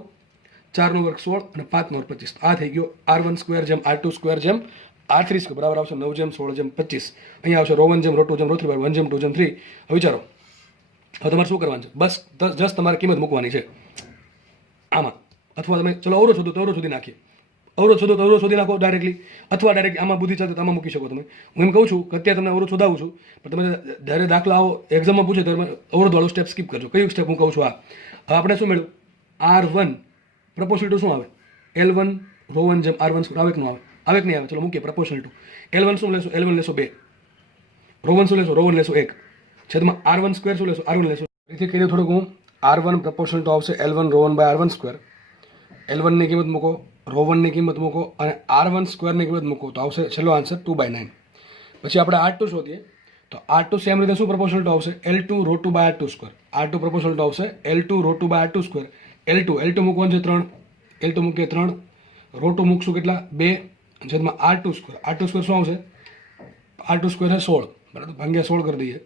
4 નો વર્ગ 16 અને 5 નો વર્ગ 25. આ થઈ ગયો R1² જેમ R2² જેમ R3², બરાબર આવશે 9:16:25. અહીંયા આવશે ρ1 જેમ ρ2 જેમ ρ3 બરાબર 1:2:3. હવે વિચારો, હવે તમારે શું કરવાનું છે, બસ જસ્ટ તમારે કિંમત મૂકવાની છે આમાં. અથવા તમે ચલો અવરોધ શોધો તો અવરોધ શોધી નાખીએ, અવરોધ શોધો તો અવરોધ શોધી નાખો ડાયરેક્ટલી, અથવા ડાયરેક્ટ આમાં બુદ્ધિ ચાલતો આમાં મૂકી શકો તમે. હું એમ કહું છું કે અત્યારે તમને અવરોધ શોધાવું છું, પણ તમે જ્યારે દાખલા આવો એક્ઝામમાં પૂછે તો અવરોધવાળું સ્ટેપ સ્કીપ કરજો. કયું સ્ટેપ હું કહું છું, આ હવે આપણે શું મેળવ્યું, R1 પ્રપોર્શનલ ટુ શું આવે, L1 ρ1 જેમ R1² આવે કે ન આવે, આવે કે નહીં આવે, ચલો મૂકીએ પ્રપોર્શનલ ટુ. L1 શું લેશો, L1 લેશો 2, ρ1 શું લેશો, ρ1 લેશો 1, છેદમાં R1² શું લેશો, R1 લેશો. એથી કહી દો થોડુંક હું, R1 પ્રપોર્શનલ ટુ આવશે L1 ρ1/R1². L1 ની કિંમત મૂકો, ρ1 ની કિંમત મૂકો અને R1² ની કિંમત મૂકો તો આવશે છેલ્લો આન્સર 2/9. પછી આપણે R2 શોધીએ તો R2 સેમ રીતે શું પ્રપોર્શનલ ટુ આવશે, L2 ρ2/R2². R2 proportional two આવશે L2 ρ2/R2². L2 મૂકવાનું છે 3, L2 મૂકીએ 3, ρ2 મૂકશું કેટલા, 2, છેદમાં R2². R2² શું આવશે, R2² છે 16, બરાબર, ભાગ્યા 16 કરી દઈએ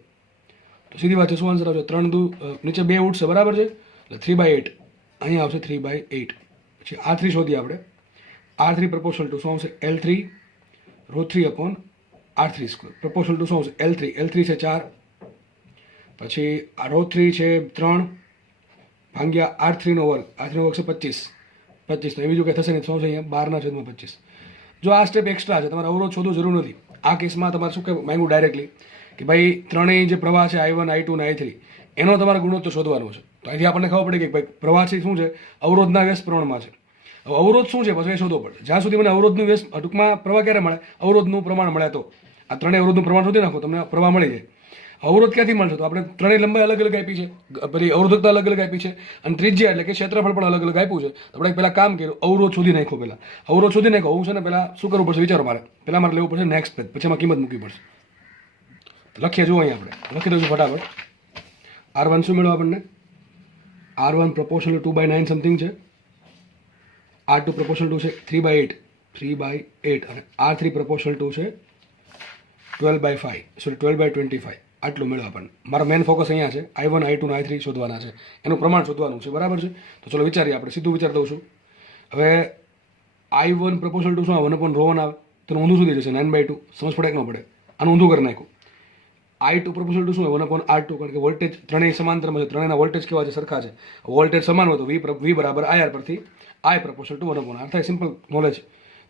તો સીધી વાત છે, શું આન્સર આવશે, 3 દુ નીચે 2 ઉઠશે, બરાબર છે, એટલે 3/8. અહીંયા આવશે 3/8. પછી R3 શોધીએ આપણે, R3 પ્રપોર્શનલ ટુ શું આવશે, L3 ρ3/R3². પ્રપોર્શનલ ટુ શું આવશે, L3 છે 4, પછી ρ3 છે 3 ભાગ્યા R3 નો વર્ગ, R3 નો વર્ગ છે 25, તો એવી જો કંઈ થશે ને, શું આવશે અહીંયા 12/25. જો આ સ્ટેપ એક્સ્ટ્રા છે, તમારે અવરોધ શોધવો જરૂર નથી. આ કેસમાં તમારે શું કહેવું માંગ્યું ડાયરેક્ટલી કે ભાઈ ત્રણેય જે પ્રવાહ છે I1, I2 અને I3 એનો તમારે ગુણોત્તર શોધવાનો છે. તો અહીંથી આપણને ખબર પડે કે ભાઈ પ્રવાહ છે શું છે, અવરોધના વ્યસ્ત પ્રમાણમાં છે. હવે અવરોધ શું છે પછી એ શોધવો પડે. જ્યાં સુધી મને અવરોધનું વ્યસ્ત, ટૂંકમાં પ્રવાહ ક્યારે મળે, અવરોધનું પ્રમાણ મળે તો. આ ત્રણેય અવરોધનું પ્રમાણ શોધી નાખો, તમને પ્રવાહ મળી જાય. અવરોધ ક્યાંથી મળશે, તો આપણે ત્રણેય લંબાઈ અલગ અલગ આપી છે, પેલી અવરોધકતા અલગ અલગ આપી છે, અને ત્રિજ્યા એટલે કે ક્ષેત્રફળ પણ અલગ અલગ આપ્યું છે. તો આપણે પહેલાં કામ કર્યું, અવરોધ શોધી નાખ્યો. પહેલાં અવરોધ શોધી નાખો, હું છે ને પહેલાં શું કરવું પડશે વિચારો, પહેલાં મારે લેવું પડશે નેક્સ્ટ પેજ, પછી એમાં કિંમત મૂકવી પડશે. લખીએ જુઓ અહીંયા આપણે લખી દઉં ફટાફટ. R1 શું મેળવ્યું આપણને, R1 પ્રપોર્શનલ 2/9 સમથિંગ છે, R2 પ્રપોર્શનલ 2 છે 3/8, 3/8 અને R3 પ્રપોર્શનલ ટુ છે 12/5 સોરી 12/25 આટલું મેળવ્યું આપણને. મારો મેન ફોકસ અહીંયા છે I1 I2 અને I3 શોધવાના છે, એનું પ્રમાણ શોધવાનું છે, બરાબર છે. તો ચલો વિચારીએ, આપણે સીધું વિચાર દઉં છું. હવે I1 પ્રપોર્શનલ ટુ શું આવે 1/ρ1 આવે, તો ઊંધું સુધી જશે 9/2. સમજ પડે કે ન પડે? આનું ઊંધું કરી નાખ્યું. I2 પ્રપોર્શનલ ટુ શું હોય 1/R2, કારણ કે વોલ્ટેજ ત્રણેય સમાંતરમાં છે, ત્રણેયના વોલ્ટેજ કેવા છે? સરખા છે. વોલ્ટેજ સમાન હોય તો V બરાબર IR પરથી I પ્રપોર્શનલ ટુ 1/R થાય. Simple knowledge.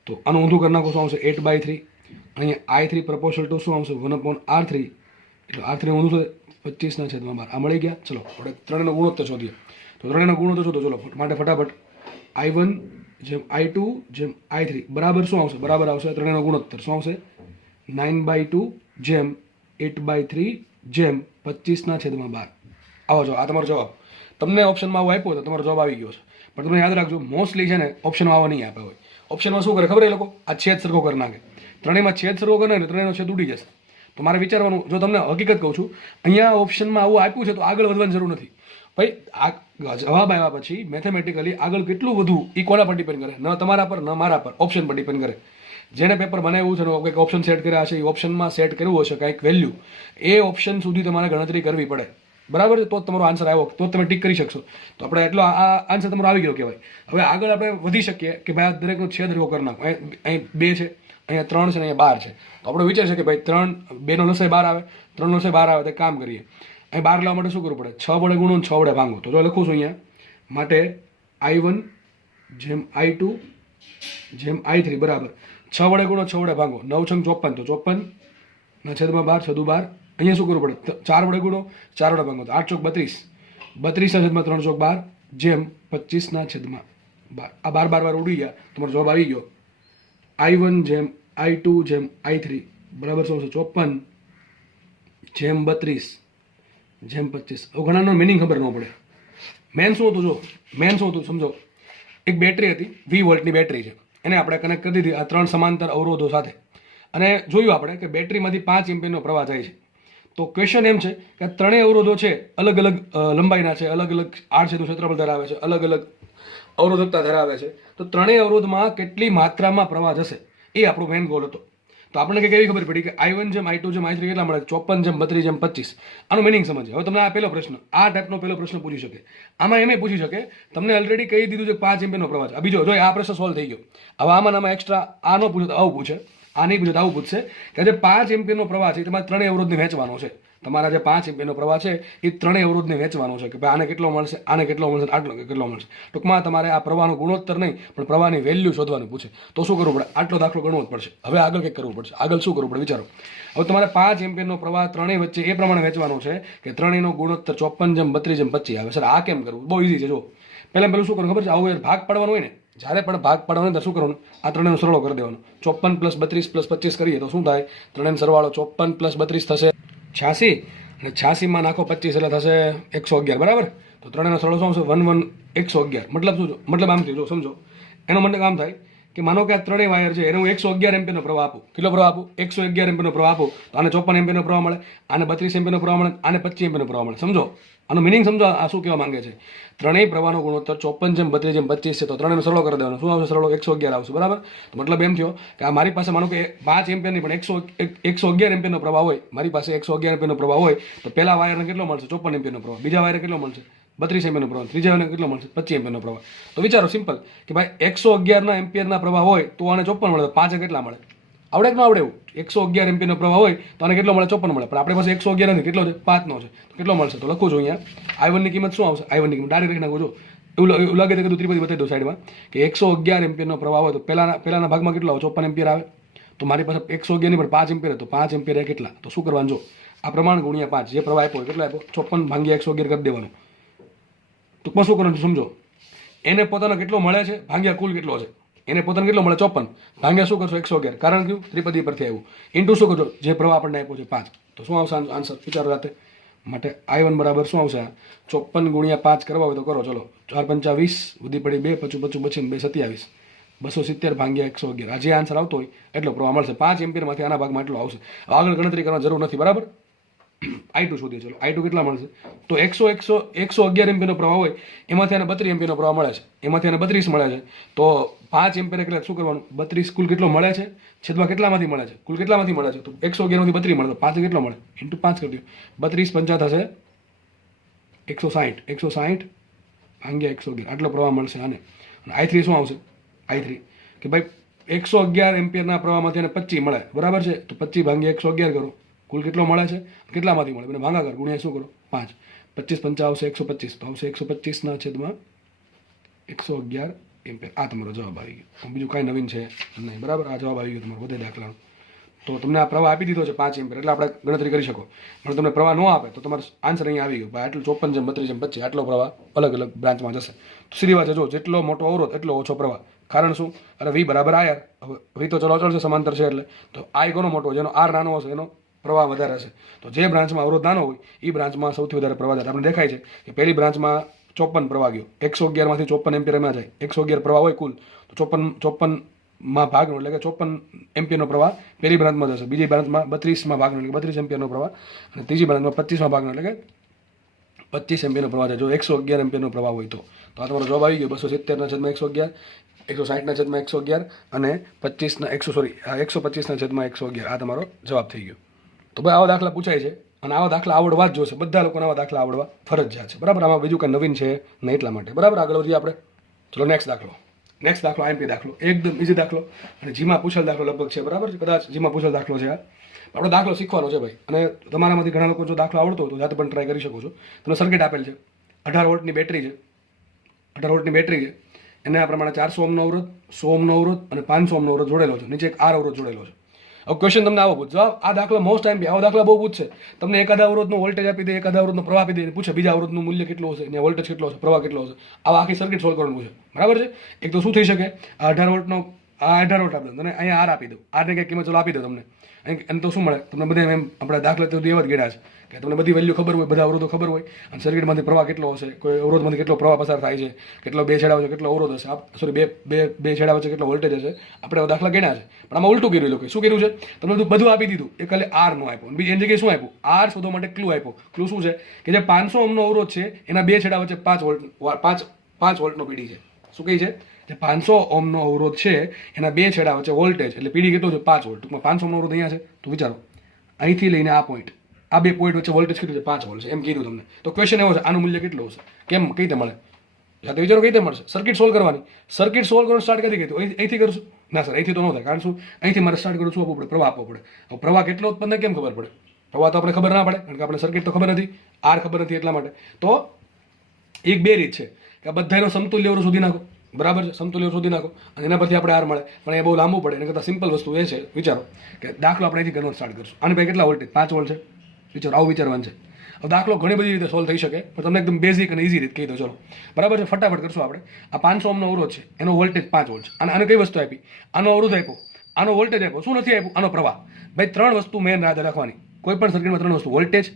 તો આનું ઊંધું કરી નાખો, શું આવશે 8/3. અહીંયા I3 પ્રપોર્શનલ ટુ શું આવશે 1/R3, એટલે R3 ઊંધું છે 25/12. આ મળી ગયા. ચલો આપણે ત્રણેયનો ગુણોત્તર શોધીએ. તો ત્રણેયનો ગુણોત્તર શોધો. ચલો માટે ફટાફટ I1 જેમ I2 જેમ I3 બરાબર શું આવશે? બરાબર આવશે ત્રણેયનો ગુણોત્તર શું આવશે 9/2 જેમ 8/3 જેમ 25/12. આવો જો આ તમારો જવાબ. તમને ઓપ્શનમાં આવો આપ્યો તો તમારો જવાબ આવી ગયો છે. પણ તમે યાદ રાખજો, મોસ્ટલી છે ને ઓપ્શનમાં આવો નહીં આપ્યા હોય. ઓપ્શનમાં શું કરે ખબર? એ લોકો આ છેદ સરખો કરી નાખે. ત્રણેયમાં છેદ સરખો કરે ને ત્રણેયનો છેદ ઉડી જશે. તો મારે વિચારવાનું, જો તમને હકીકત કહું છું, અહીંયા ઓપ્શનમાં આવું આપ્યું છે તો આગળ વધવાની જરૂર નથી ભાઈ. આ જવાબ આવ્યા પછી મેથેમેટિકલી આગળ કેટલું વધુ એ કોના પર ડિપેન્ડ કરે? ન તમારા પર ન મારા પર, ઓપ્શન પર ડિપેન્ડ કરે. જેને પેપર બનાવ્યું છે ને કંઈક ઓપ્શન સેટ કર્યા છે, એ ઓપ્શનમાં સેટ કરવું હશે કંઈક વેલ્યુ, એ ઓપ્શન સુધી તમારે ગણતરી કરવી પડે, બરાબર છે? તો જ તમારો આન્સર આવ્યો, તો જ તમે ટીક કરી શકશો. તો આપણે એટલો આ આન્સર તમારો આવી ગયો કહેવાય. હવે આગળ આપણે વધી શકીએ કે ભાઈ આ દરેકનો છેદ રેખો કરી નાખો. અહીં 2 છે, અહીંયા 3 છે, અહીંયા 12 છે. તો આપણે વિચારી શકીએ ભાઈ 2નો લસાઈ 12 આવે, 3નો લસાઈ 12 આવે, તો કામ કરીએ. અહીં 12 લાવવા માટે શું કરવું પડે? 6 વડે ગુણો, 6 વડે ભાંગો. તો જો લખું છું અહીંયા માટે I1 જેમ I2 જેમ I3 બરાબર 6 વડે ગુણો, 6 વડે ભાંગો. 9×6 = 54, તો 54/12 = 12. અહીંયા શું કરવું પડે? 4 વડે ગુણો, 4 વડે ભાંગો, તો 8×4 = 32, 32/312 જેમ 25/12. આ 12 વાર ઉડી ગયા, તમારો જવાબ આવી ગયો. I1 જેમ I2 જેમ I3 બરાબર શું છે 54 જેમ 32 જેમ 25. હવે ઘણાનો મિનિંગ ખબર ન પડે. મેન શું હતું? જો મેન શું હતું સમજો. એક બેટરી હતી, 20 વોલ્ટની બેટરી છે, એને આપણે કનેક્ટ કરી દીધી આ 3 સમાંતર અવરોધો સાથે, અને જોયું આપણે કે બેટરીમાંથી 5 એમ્પિયરનો પ્રવાહ જાય છે. તો ક્વેશ્ચન એમ છે કે આ ત્રણેય અવરોધો છે અલગ અલગ લંબાઈના છે, અલગ અલગ આડછેદનું ક્ષેત્રફળ ધરાવે છે, અલગ અલગ અવરોધકતા ધરાવે છે. તો ત્રણેય અવરોધમાં કેટલી માત્રામાં પ્રવાહ જશે એ આપણો મેઇન ગોલ હતો. તો આપણને કંઈક એવી ખબર પડી કે I1 જેમ I2 જેમ I3 કેટલા મળે? 54 જેમ 32 જેમ 25. આનો મિનિંગ સમજીએ. હવે તમને આ પહેલો પ્રશ્ન, આ ટાઈપનો પહેલો પ્રશ્ન પૂછી શકે. આમાં એમ પૂછી શકે, તમને ઓલરેડી કહી દીધું છે 5 એમ્પિયરનો પ્રવાહ છે. બીજો જો આ પ્રશ્ન સોલ્વ થઈ ગયો. હવે આમાં એક્સ્ટ્રા આ ન પૂછે તો આવું પૂછે, આ નહીં પૂછે તો આવું પૂછશે કે જે 5 એમ્પિયરનો પ્રવાહ છે એ તમારે ત્રણેય અવરોધને વહેંચવાનો છે. તમારા જે 5 એમ્પિયરનો પ્રવાહ છે એ ત્રણેય અવરોધને વહેંચવાનો છે કે ભાઈ આને કેટલો મળશે, આને કેટલો મળશે, આટલો કેટલો મળશે. ટૂંકમાં તમારે આ પ્રવાહનો ગુણોત્તર નહીં પણ પ્રવાહની વેલ્યુ શોધવાનું પૂછે. તો શું કરવું પડે? આટલો દાખલો ગણવો જ પડશે. હવે આગળ કંઈક કરવું પડશે. આગળ શું કરવું પડે વિચારો. હવે તમારે 5 એમ્પિયરનો પ્રવાહ ત્રણેય વચ્ચે એ પ્રમાણે વહેંચવાનો છે કે ત્રણેયનો ગુણોત્તર 54 જેમ 32 જેમ 25 આવે. સર આ કેમ કરવું? બહુ ઇઝી છે. જો પહેલું શું કરવું ખબર છે? આવું ભાગ પાડવાનો હોય ને, જ્યારે પણ ભાગ પાડવાનો તો શું કરવાનું? આ ત્રણેયનો સરવાળો કરી દેવાનો. 54 + 32 + 25 કરીએ તો શું થાય? ત્રણેયનો સરવાળો 54 + 32 થશે 86, અને 86માં નાખો 25 એટલે થશે 111, બરાબર? તો ત્રણેયનો સરવાળો શું આવશે? 111. મતલબ શું? મતલબ આમ થયું, જો સમજો. એનો મતલબ આમ થાય કે માનો કે આ ત્રણેય વાયર છે એને હું 111 એમ્પિયરનો પ્રવાહ આપું. કેટલો પ્રવાહ આપું? 111 એમ્પિયરનો પ્રવાહ આપું. તો આને 54 એમ્પિયરનો પ્રવાહ મળે, આને 32 એમ્પિયરનો પ્રવાહ મળે, આને 25 એમ્પિયરનો પ્રવાહ મળે. સમજો આનો મિનિંગ સમજો. આ શું કહેવા માંગે છે? ત્રણેય પ્રવાહનો ગુણોત્તર 54 જેમ 32 જેમ 25 છે. તો ત્રણેયનો સરવાળો કરી દેવાનો. શું આવશે? સરવાળો 111 આવશે, બરાબર? તો મતલબ એમ થયો કે આ મારી પાસે માનો કે 5 એમ્પિયર નહીં પણ 111 એમ્પિયરનો પ્રવાહ હોય. મારી પાસે 111 એમ્પિયરનો પ્રવાહ હોય તો પહેલા વાયરને કેટલો મળશે? 54 એમ્પિયરનો પ્રવાહ. બીજા વાયરને કેટલો મળશે? 32 એમ્પિયરનો પ્રવાહ. ત્રીજા વાયરને કેટલો મળશે? 25 એમ્પિયરનો પ્રવાહ. તો વિચારો સિમ્પલ કે ભાઈ 111 એમ્પિયરના પ્રવાહ હોય તો આને 54 મળે, તો 5 કેટલા મળે? આવડે કે ન આવડે? એવું 111 એમ્પિયરનો પ્રવાહ હોય તો આને કેટલો મળે? 54 મળે. પણ આપણે પાસે 111 નથી, કેટલો છે? 5 નો છે. તો કેટલો મળશે? તો લખું છું અહીંયા I1 ની કિંમત શું આવશે? I1 ની કિંમત ડાયરેક્ટ લખી નાખું. જો એવું લાગે તો કીધું ત્રિપદી બતાવી દો સાઈડમાં કે 111 એમ્પિયરનો પ્રવાહ હોય તો પહેલાના ભાગમાં કેટલો આવે? 54 એમ્પિયર આવે. તો મારી પાસે 111 ની પણ 5 એમ્પિયર, તો 5 એમ્પિયર કેટલા? તો શું કરવાનું? જો આ પ્રમાણ ગુણ્યા 5, જે પ્રવાહ આપ્યો કેટલો આપ્યો? 54 ભાગ્યા 111 કરી દેવાનું. ટૂંકમાં શું કરવાનું સમજો. એને પોતાનો કેટલો મળે છે ભાગ્યા કુલ કેટલો છે. એને પોતાને કેટલો મળે? 54 ભાગ્યા શું કરશો? 111. કારણ કયું? ત્રિપદી પરથી આવ્યું. ઇન્ટુ શું કરશો? જે પ્રવાહ આપણને આપ્યો છે 5. તો શું આવશે આન્સર? વિચારો રાતે. માટે I1 બરાબર શું આવશે? 54 ગુણ્યા 5 કરવા હોય તો કરો. ચલો 4 × 5 = 20, વધી પડી 2, પચું 2 27, 270 ભાગ્યા 111. આ જે આન્સર આવતો હોય એટલો પ્રવાહ મળશે. 5 એમ્પિયરમાંથી આના ભાગમાં એટલો આવશે. આગળ ગણતરી કરવાની જરૂર નથી, બરાબર? I2 શોધીએ. ચલો I2 કેટલા મળશે? તો 111 એમ્પિયરનો પ્રવાહ હોય એમાંથી આને 32 એમ્પિયરનો પ્રવાહ મળે છે, એમાંથી આને 32 મળે છે. તો 5 એમ્પિયર એટલે શું કરવાનું? 32 કુલ કેટલો મળે છે છેદમાં કેટલામાંથી મળે છે? કુલ કેટલામાંથી મળે છે? તો 111 માંથી 32 મળે તો 5 કેટલો મળે? ઇન્ટુ 5 કરી દો. 32 50 થશે 160. 160 ભાગ્યા 111 આટલો પ્રવાહ મળશે આને. અને I3 શું આવશે? I3 કે ભાઈ 111 એમ્પિયરના પ્રવાહમાંથી એને 25 મળે, બરાબર છે? તો 25 ભાગ્યા 111 કરો, કુલ કેટલો મળે છે? કેટલામાંથી મળે? મને ભાગાકાર ગુણ્યા શું કરો? 5. 25 પંચા આવશે 125, તો આવશે 125 છેદમાં 111 એમ્પિયર. આ તમારો જવાબ આવી ગયો. બીજું કાંઈ નવીન છે નહીં, બરાબર? આ જવાબ આવી ગયો તમારો વધે દાખલાનો. તો તમને આ પ્રવાહ આપી દીધો છે 5 એમ્પિયર, એટલે આપણે ગણતરી કરી શકો. પણ તમને પ્રવાહ ન આપે તો તમારો આન્સર અહીંયા આવી ગયો. ભાઈ આટલું 54 જેમ 32 જેમ 25 આટલો પ્રવાહ અલગ અલગ બ્રાન્ચમાં જશે. તો સીધી વાત છે, જો જેટલો મોટો અવરોધ એટલો ઓછો પ્રવાહ. કારણ શું? અરે V બરાબર IR. V તો ચલો અચળ છે, સમાંતર છે, એટલે તો I કોનો મોટો? જેનો R નાનો હશે એનો પ્રવાહ વધારે હશે. તો જે બ્રાન્ચમાં અવરોધ નાનો હોય એ બ્રાન્ચમાં સૌથી વધારે પ્રવાહ જાય. આપણે દેખાય છે કે પહેલી બ્રાન્ચમાં 54 પ્રવાહ ગયો, 111 માંથી 54 એમ્પિયર એમાં જાય. 111 પ્રવાહ હોય કુલ, તો 54 માં ભાગનો એટલે કે 54 એમ્પિયરનો પ્રવાહ પહેલી બ્રાન્ચમાં જશે. બીજી બ્રાન્ચમાં 32 માં ભાગનો એટલે કે 32 એમ્પિયરનો પ્રવાહ, અને ત્રીજી બ્રાન્ચમાં 25 માં ભાગનો એટલે કે 25 એમ્પિયરનો પ્રવાહ છે. જો 111 એમ્પિયરનો પ્રવાહ હોય તો આ તમારો જવાબ આવી ગયો. 270/111, 160/111 અને 125/111. આ તમારો જવાબ થઈ ગયો. તો ભાઈ આવા દાખલા પૂછાય છે, અને આવા દાખલા આવડવા જ જોશે. બધા લોકોને આવા દાખલા આવડવા ફરજિયાત છે, બરાબર? આમાં બીજું કંઈ નવીન છે નહીં એટલા માટે, બરાબર? આગળ વધીએ આપણે. ચલો નેક્સ્ટ દાખલો IMP દાખલો, એકદમ ઇઝી દાખલો, અને જીમાં પૂછેલ દાખલો લગભગ છે, બરાબર? કદાચ જીમાં પૂછેલ દાખલો છે આ. આપણો દાખલો શીખવાનો છે ભાઈ. અને તમારામાંથી ઘણા લોકો જો દાખલો આવડતો હોય તો જાતે પણ ટ્રાય કરી શકો છો. તમને સર્કિટ આપેલ છે, 18 વોલ્ટની બેટરી છે, 18 વોલ્ટની બેટરી છે, એને આ પ્રમાણે 400 ઓહ્મનો અવરોધ, 100 ઓહ્મનો અવરોધ અને 500 ઓહ્મનો અવરોધ જોડેલો છે. નીચે એક R અવરોધ જોડેલો છે. હવે ક્વેશ્ચન તમને આવો પૂછ, જવાબ આ દાખલો મોસ્ટ ટાઈમ આવો દાખલા બહુ પૂછશે. તમને એકાદા અવરોધનો વોલ્ટેજ આપી દે, એકાદા અવરોધનો પ્રવાહ આપી દે, પૂછે બીજા અવરોધનું મૂલ્ય કેટલું હશે, ને વોલ્ટેજ કેટલો હશે, પ્રવાહ કેટલો હશે. આવા આખી સર્કિટ સોલ્વ કરવાનું પૂછે, બરાબર છે? એક તો શું થઈ શકે, આ 18 વોલ્ટનો આ 18 વોલ્ટ આપી દો અને અહીંયા R આપી દો, R ને કંઈક કિંમત ચલો આપી દો તમને. અને તો શું મળે તમને? બધા એમ આપણા દાખલા તો એવા જ ગેડા છે કે તમને બધી વેલ્યુ ખબર હોય, બધા અવરોધો ખબર હોય, અને સર્કિટમાંથી પ્રવાહ કેટલો હશે, કોઈ અવરોધમાંથી કેટલો પ્રવાહ પસાર થાય છે, કેટલો બે છેડા વચ્ચે કેટલો અવરોધ હશે, સોરી બે છેડા વચ્ચે કેટલો વોલ્ટેજ હશે. આપણે દાખલા ગણ્યા છે, પણ આમાં ઉલટું કર્યું લોકો. શું કર્યું છે? તમને બધું આપી દીધું, એ ખાલી R નો આપ્યો. બીજી એની જગ્યાએ શું આપ્યું? R શોધવા માટે ક્લુ આપ્યો. ક્લુ શું છે કે જે 500 ઓહ્મનો અવરોધ છે એના બે છેડા વચ્ચે 5 વોલ્ટનો પીડી છે. શું કહી છે? જે 500 ઓહ્મનો અવરોધ છે એના બે છેડા વચ્ચે વોલ્ટેજ એટલે પીડી કેટલો છે? 5 વોલ્ટ. ટૂંકમાં 500 ઓહ્મનો અવરોધ અહીંયા છે, તો વિચારો અહીંથી લઈને આ પોઈન્ટ, આ બે પોઈન્ટ વચ્ચે વોલ્ટેજ કેટલું છે? 5 વોલ્ટ છે, એમ કીધું તમને. તો ક્વેશ્ચન એવો છે, આનું મૂલ્ય કેટલું હશે? કેમ કઈ રીતે મળે? જાતે વિચારો કઈ રીતે મળશે? સર્કિટ સોલ્વ કરવાની. સર્કિટ સોલ્વ કરવાનું સ્ટાર્ટ કરી દીધું, અહીંથી કરશું? ના સર, અહીંથી તો ન થાય. કારણ શું? અહીંથી મારે સ્ટાર્ટ કરવું શું આપવું પડે? પ્રવાહ આપવો પડે. હવે પ્રવાહ કેટલો ઉત્પન્ન થાય કેમ ખબર પડે? પ્રવાહ તો આપણે ખબર ના પડે, કારણ કે આપણે સર્કિટ તો ખબર નથી, R ખબર નથી, એટલા માટે. તો એક બે રીત છે કે બધાનો સમતુલ્ય અવરોધ શોધી નાખો, બરાબર છે? સમતુલ્ય શોધી નાખો અને એના પરથી આપણે R મળે. પણ એ બહુ લાંબુ પડે, એના કરતાં સિમ્પલ વસ્તુ એ છે, વિચારો કે દાખલો આપણે અહીંથી ગણવાનું સ્ટાર્ટ કરશું. આની પાસે કેટલા વોલ્ટેજ? 5 વોલ્ટ છે. વિચારો, આવું વિચારવાનું છે. હવે દાખલો ઘણી બધી રીતે સોલ્વ થઈ શકે, પણ તમને એકદમ બેઝિક અને ઇઝી રીત કહી દો. ચલો, બરાબર છે? ફટાફટ કરશું આપણે. આ 500 ઓહ્મનો અવરોધ છે, એનો વોલ્ટેજ 5 વોલ્ટ છે. અને આને કઈ વસ્તુ આપી? આનો અવરોધ આપ્યો, આનો વોલ્ટેજ આપ્યો. શું નથી આપ્યું? આનો પ્રવાહ. ભાઈ 3 વસ્તુ મેન યાદ રાખવાની. કોઈ પણ સર્કિટમાં 3 વસ્તુ: વોલ્ટેજ,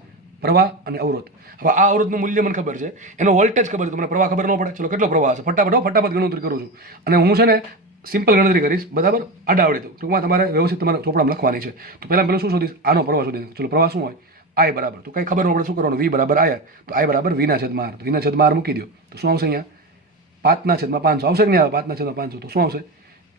પ્રવાહ અને અવરોધ. હવે આ અવરોધનું મૂલ્ય મને ખબર છે, એનો વોલ્ટેજ ખબર છે, તમને પ્રવાહ ખબર ન પડે. ચલો, કેટલો પ્રવાહ હશે? ફટાફટ ગણતરી કરું છું. અને હું છે ને સિમ્પલ ગણતરી કરીશ, બરાબર? આડાવડી તો ટૂંકમાં તમારે વ્યવસ્થિત તમારે ચોપડામાં લખવાની છે. તો પહેલાં શું શોધીશ? આનો પ્રવાહ શોધીશ. ચલો, પ્રવાહ શું હોય? I બરાબર, તો કંઈ ખબર ન પડે શું કરવાનું? V બરાબર IR, તો I બરાબર V/R. તો V/R મૂકી દો, તો શું આવશે? અહીંયા 5/500 આવશે કે નહીં આવે? 5/500 તો શું આવશે?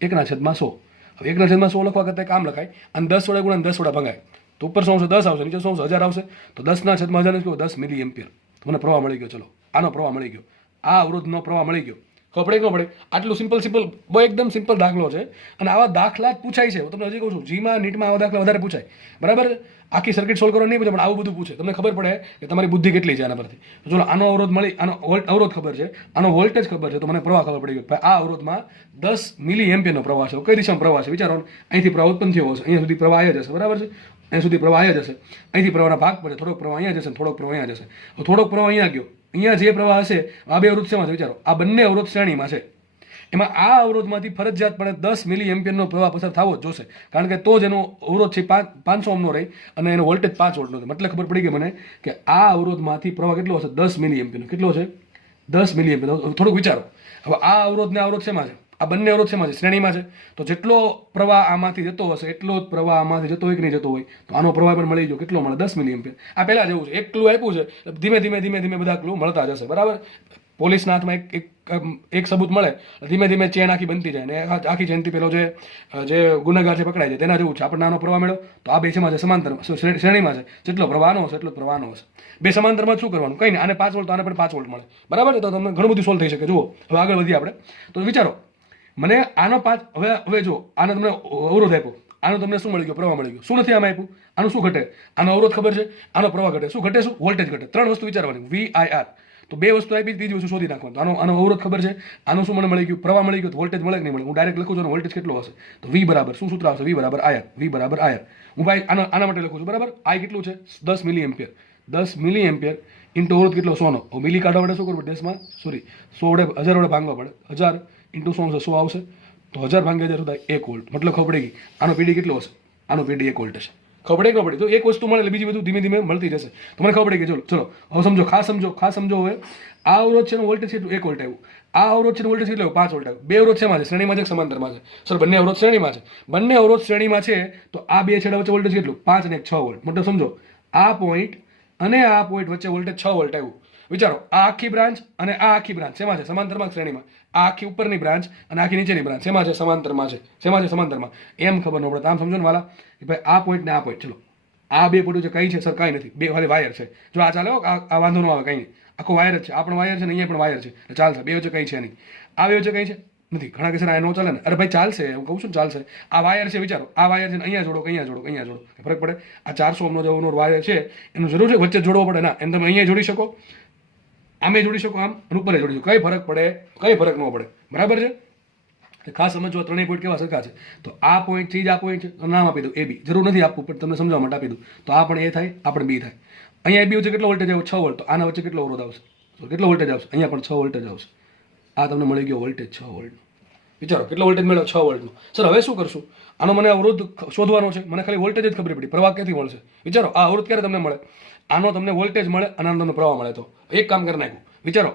1/100. હવે 1/100 લખવા કરતાં કામ લખાય, અને 10 વડે ગુણ્યા 10 વડે ભગાય. તો ઉપર શું આવશે? 10 આવશે, નીચે શું આવશે? 1000 આવશે. તો 10/1000 ને 10 મિલી એમ્પિયર. મને પ્રવાહ મળી ગયો. ચલો, આનો પ્રવાહ મળી ગયો, આ અવરોધનો પ્રવાહ મળી ગયો. ખબર પડે કે ન પડે? આટલું સિમ્પલ બહુ એકદમ સિમ્પલ દાખલો છે, અને આવા દાખલા જ પૂછાય છે. હું તમને હજી કહું છું, જીમાં નીટમાં આવા દાખલા વધારે પૂછાય, બરાબર? આખી સર્કિટ સોલ્વ કરવાની નહીં પૂછે, પણ આવું બધું પૂછે. તમને ખબર પડે કે તમારી બુદ્ધિ કેટલી છે આના પરથી. તો ચલો, આનો અવરોધ મળી, આનો અવરોધ ખબર છે, આનો વોલ્ટેજ ખબર છે, તો મને પ્રવાહ ખબર પડી ગયો. આ અવરોધમાં 10 મિલી એમ્પિયરનો પ્રવાહ છે. કઈ દિશામાં પ્રવાહ છે? વિચારો, અહીંથી પ્રવાહ ઉત્પન્ન થયો હશે, અહીંયા સુધી પ્રવાહ આવ્યા જશે, બરાબર છે? અહીંયા સુધી પ્રવાહ આવ્યા જશે, અહીંથી પ્રવાહના ભાગ પડે, થોડોક પ્રવાહ અહીંયા જશે, થોડોક પ્રવાહ અહીંયા જશે. તો થોડોક પ્રવાહ અહીંયા ગયો, અહીંયા જે પ્રવાહ હશે, આ બે અવરોધ શેમાં છે? વિચારો, આ બંને અવરોધ શ્રેણીમાં છે. એમાં આ અવરોધમાંથી ફરજિયાતપણે 10 મિલી એમ્પિયરનો પ્રવાહ પસાર થવો જ જોશે, કારણ કે તો જ એનો અવરોધ છે 500 ઓહ્મનો રહે, અને એનો વોલ્ટેજ 5 વોલ્ટનો છે. મતલબ ખબર પડી ગઈ મને કે આ અવરોધમાંથી પ્રવાહ કેટલો હશે? 10 મિલી એમ્પિયરનો. કેટલો છે? 10 મિલી એમ્પિયર. થોડુંક વિચારો. હવે આ અવરોધ ને અવરોધ શેમાં છે? આ બંને અવરોધ શેમાં છે? શ્રેણીમાં છે. તો જેટલો પ્રવાહ આમાંથી જતો હશે એટલો જ પ્રવાહ આમાંથી જતો હોય કે નહીં જતો હોય, તો આનો પ્રવાહ પણ મળી ગયો. કેટલો મળે? 10 મિલી એમ્પિયર. આ પહેલા જેવું છે, એક ક્લુ આપ્યું છે, ધીમે ધીમે ધીમે ધીમે બધા ક્લુ મળતા જશે. બરાબર. પોલીસના હાથમાં એક સબૂત મળે, ધીમે ધીમે ચેન આખી બનતી જાય, ને આખી ચેનથી પેલો જે ગુનેગાર છે પકડાય છે. તેના જેવું છે. આપણને આનો પ્રવાહ મળ્યો. તો આ બે શેમાં છે? સમાંતર શ્રેણીમાં છે. જેટલો પ્રવાહનો હશે એટલો પ્રવાહનો હશે. બે સમાંતરમાં શું કરવાનું? કંઈ નહીં. આને 5 વોલ્ટ, આને પણ 5 વોલ્ટ મળે. બરાબર. તો તમને ઘણું બધું સોલ્વ થઈ શકે. જુઓ, હવે આગળ વધીએ આપણે. તો વિચારો, મને આનો 5, હવે જો આને તમને અવરોધ આપ્યો, આનો તમને શું મળી ગયો? પ્રવાહ મળી ગયો. શું નથી આમાં આપ્યું? આનું શું ઘટે? આનો અવરોધ ખબર છે, આનો પ્રવાહ ઘટે. શું ઘટે? શું? વોલ્ટેજ ઘટે. 3 વસ્તુ વિચારવાની. VIR. તો 2 વસ્તુ આપી, ત્રીજી વસ્તુ શોધી નાખવાનું. આનો અવરોધ ખબર છે, આનું શું મને મળી ગયું? પ્રવાહ મળી ગયો. વોલ્ટેજ મળે કે નહીં મળે? હું ડાયરેક્ટ લખું છું વોલ્ટેજ કેટલો હશે. તો V બરાબર શું સૂત્ર આવશે? V બરાબર IR. V બરાબર IR. હું ભાઈ આના માટે લખું છું. બરાબર. I કેટલું છે? 10 મિલી એમ્પિયર. 10 મિલી એમ્પિયર ઇન્ટુ અવરોધ કેટલો? 100 નો. મિલી કાઢવા માટે શું કરવું પડે? 100 વડે 1000 વડે ભાંગવા પડે. 1000 ઇન્ટુ 100 100 આવશે. તો 1000 ભાંગ્યા 1000 થાય 1 વોલ્ટ. મતલબ ખબર પડી ગઈ. આનો પીડી કેટલો હશે? આનો પીડી 1 વોલ્ટ હશે. ખબર પડી? ખબર પડી. તો એક વસ્તુ મળે એટલે બીજી બધું ધીમે ધીમે મળતી જશે. તો મને ખબર પડી ગઈ. ચલો હવે સમજો, ખાસ સમજો. હવે આ અવરોધ છે, વોલ્ટેજ કેટલું? 1 વોલ્ટ આવ્યું. આ અવરોધ છે, વોલ્ટેજ કેટલું? 5 વોલ્ટ આવ્યું. બે અવરોધ શેમાં છે? શ્રેણીમાં છે, સમાંતરમાં છે? સર, બંને અવરોધ શ્રેણીમાં છે. બંને અવરોધ શ્રેણીમાં છે, તો આ બે છેડા વચ્ચે વોલ્ટેજ કેટલું? 5 અને 6 વોલ્ટ. મતલબ સમજો, આ પોઈન્ટ અને આ પોઈન્ટ વચ્ચે વોલ્ટેજ 6 વોલ્ટ આવ્યું. વિચારો, આ આખી બ્રાન્ચ અને આ આખી બ્રાન્ચ શેમાં છે? સમાંતરમાં, શ્રેણીમાં. આ આખી ઉપરની બ્રાન્ચ અને આખી નીચેની બ્રાન્ચ શેમાં છે? સમાંતરમાં છે. શેમાં છે? સમાંતરમાં. એમ ખબર ન પડે. આમ સમજો ને વાલા, કે ભાઈ આ પોઈન્ટ ને આ પોઈન્ટ, ચલો આ બે પોઈન્ટ છે, કઈ છે સર? કાંઈ નથી. બે ખાલી વાયર છે. જો આ ચાલે, આ વાંધો ન આવે, કંઈ નહીં. આખો વાયર જ છે. આ પણ વાયર છે ને અહીંયા પણ વાયર છે, એટલે ચાલશે. બે વચ્ચે કંઈ છે નહીં. આ બે વચ્ચે કંઈ છે નથી. ઘણા કે સર આ નો ચાલે ને. અરે ભાઈ ચાલશે, હું કહું છું ચાલશે. આ વાયર છે, વિચારો, આ વાયર છે, અહીંયા જોડો, અહીંયા જોડો, અહીંયા જોડો, ફરક પડે? આ 400 ઓહ્મનો જેવો વાયર છે, એનું જરૂર છે વચ્ચે જોડવો પડે ના? એમ તમે અહીંયા જોડી શકો, આમે જોડી શકો, આમ ઉપર જોડી શકો. કઈ ફરક પડે? કઈ ફરક ન પડે. બરાબર છે. ખાસ સમજો, ત્રણેય પોઈન્ટ કેવા સરખા છે. તો આ પોઈન્ટ થી જ આ પોઈન્ટ છે, નામ આપી દઉં AB. જરૂર નથી આપવું, પણ તમને સમજાવવા માટે આપી દઉં. તો આ પણ A થાય, આ પણ B થાય. અહીંયા AB વચ્ચે કેટલો વોલ્ટેજ આવ્યો? 6 વોલ્ટ. તો આના વચ્ચે કેટલો અવરોધ આવશે? તો કેટલો વોલ્ટેજ આવશે? અહીંયા પણ 6 વોલ્ટેજ આવશે. આ તમને મળી ગયો વોલ્ટેજ 6 વોલ્ટ. વિચારો, કેટલો વોલ્ટેજ મળ્યો? 6 વોલ્ટનો. સર, હવે શું કરશું? આનો મને અવરોધ શોધવાનો છે. મને ખાલી વોલ્ટેજ જ ખબર પડી. પ્રવાહ ક્યાંથી મળશે? વિચારો, આ અવરોધ ક્યારે તમને મળે? આનો તમને વોલ્ટેજ મળે અને આનો તમને પ્રવાહ મળે. તો એક કામ કરી નાખ્યું. વિચારો,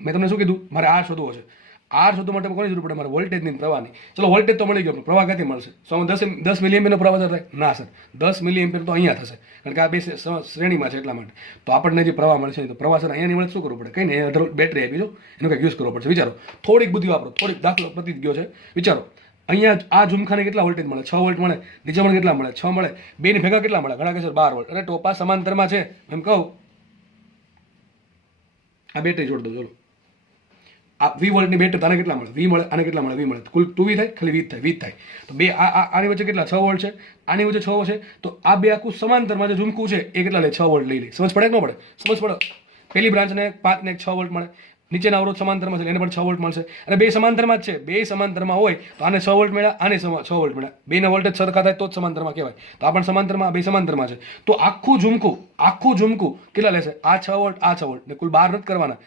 મેં તમને શું કીધું? મારે આ શોધવો છે. આર શોધવા માટે કોની જરૂર પડે? મારે વોલ્ટેજની, પ્રવાહની. ચલો, વોલ્ટેજ તો મળી ગયો, પ્રવાહ ક્યાંથી મળશે? સો 10 મિલી એમ્પિયરનો પ્રવાહ થાય? ના સર, 10 મિલી એમ્પિયર તો અહીંયા થશે, કારણ કે આ બે શ્રેણીમાં છે એટલા માટે. તો આપણને જે પ્રવાહ મળશે, તો પ્રવાહ સર અહીંયાની મળે શું કરવું પડે? કંઈ નહીં, બેટરી આપી દો, એનો કંઈક યુઝ કરવો પડશે. વિચારો, થોડીક બુદ્ધિ વાપરો. થોડીક દાખલો પતી ગયો છે. વિચારો, અહીંયા આ ઝુમખાને કેટલા વોલ્ટેજ મળે? 6 વોલ્ટ મળે. નીચે પણ કેટલા મળે? 6 મળે. બે ની ભેગા કેટલા મળે? ઘણા કે સર 12 વોલ્ટ. અરે ટોપા સમાંતરમાં છે, એમ કહું. આ બેટરી જોડ દો. ચલો, આ 20 વોલ્ટની બેટરી, આને કેટલા મળે? 20 મળે. આને કેટલા મળે? 20 મળે. કુલ 2V થાય, ખાલી 20 થાય. તો બે આની વચ્ચે કેટલા? 6 વોલ્ટ છે. આની વચ્ચે 6 છે. તો આ બે આખું સમાંતરમાં જે ઝુમકું છે એ કેટલા લે? 6 વોલ્ટ લઈ લે. સમજ પડે કે ન પડે? સમજ પડે. પેલી બ્રાન્ચને 5 ને 6 વોલ્ટ મળે. નીચેના અવરોધ સમાંતરમાં છે, એને પણ 6 વોલ્ટ મળશે. અને બે સમાંતરમાં જ છે. બે સમાંતરમાં હોય તો આને 6 વોલ્ટ મળ્યા, આને 6 વોલ્ટ મળ્યા. બેના વોલ્ટેજ સરખા થાય તો જ સમાંતરમાં કહેવાય. તો આ પણ સમાંતરમાં, બે સમાંતરમાં છે. તો આખું ઝુમકું કેટલા લેશે? આ 6 વોલ્ટ, આ 6 વોલ્ટ. ને કુલ 12 નથી કરવાના.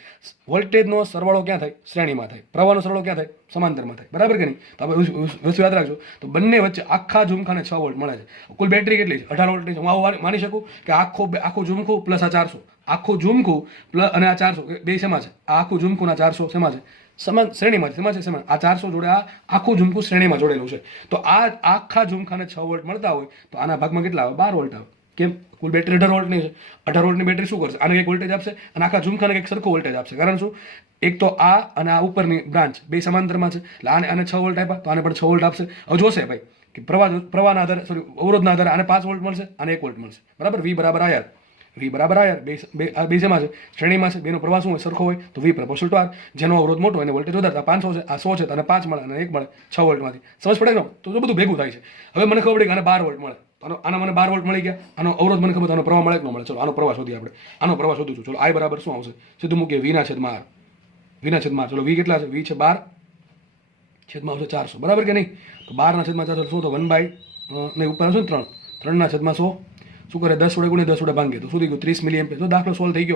વોલ્ટેજનો સરવાળો ક્યાં થાય? શ્રેણીમાં થાય. પ્રવાહનો સરવાળો ક્યાં થાય? સમાંતરમાં થાય. બરાબર કે નહીં? તો આપણે વસ્તુ યાદ રાખજો. તો બંને વચ્ચે આખા ઝુમખાને 6 વોલ્ટ મળે છે. કુલ બેટરી કેટલી છે? 18 વોલ્ટની છે. હું આવું માની શકું કે આખું ઝુમકું પ્લસ આ 400, આખું ઝુમકું પ્લસ અને આ 400, બે શેમાં છે? આ આખું ઝુમકું ના 400 શેમાં છે? શ્રેણીમાં છે. શેમાં છે? શ્રેણીમાં. આ 400 જોડે આ આખું ઝુમકું શ્રેણીમાં જોડેલું છે. તો આ આખા ઝુમખાને 6 વોલ્ટ મળતા હોય તો આના ભાગમાં કેટલા આવે? 12 વોલ્ટ આવે. કેમ? કુલ બેટરી 18 વોલ્ટની છે. 18 વોલ્ટની બેટરી શું કરશે? આને એક વોલ્ટેજ આપશે અને આખા ઝુમખાને એક સરખો વોલ્ટેજ આપશે. કારણ શું? એક તો આ અને આ ઉપરની બ્રાન્ચ બે સમાંતરમાં છે, એટલે આને 6 વોલ્ટ આપ્યા તો આને પણ 6 વોલ્ટ આપશે. હવે જોશે ભાઈ કે પ્રવાહના આધારે, સોરી, અવરોધના આધારે આને 5 વોલ્ટ મળશે, આને 1 વોલ્ટ મળશે. બરાબર. V બરાબર IR. V બરાબર IR. બે શેમાં છે? શ્રેણીમાં છે. બેનો પ્રવાહ શું હોય? સરખો હોય. તો V પ્રપોર્શનલ ટુ R. જેનો અવરોધ મોટો એને વોલ્ટેજ વધારે. આ 500 છે, આ 100 છે, તો આને 5 મળે અને 1 મળે 6 વોલ્ટમાંથી. સમજ પડે ને? તો બધું ભેગું થાય છે. હવે મને ખબર પડી કે આને 12 વોલ્ટ મળે. આના મને 12 વોલ્ટ મળી ગયા. આનો અવરોધ મને ખબર, આનો પ્રવાહ મળે કે ન મળે? ચલો, આનો પ્રવાહ શોધીએ આપણે. આનો પ્રવાહ શોધું છું. ચલો, I બરાબર શું આવશે? સીધું મૂકીએ V ના છેદમાં R. V ના છેદમાં. ચલો, V કેટલા છે? V છે 12, છેદમાં આવશે 400. બરાબર કે નહીં? તો 12 ના છેદમાં 400 શું? તો 1 ને ઉપર આવશે ને 3. 3 ના છેદમાં 100. શું કરે? 10 વડે ગુણે 10 વડે ભાંગે તો શું થઈ ગયું? 30 મિલી એમ્પિયર. તો દાખલો સોલ્વ થઈ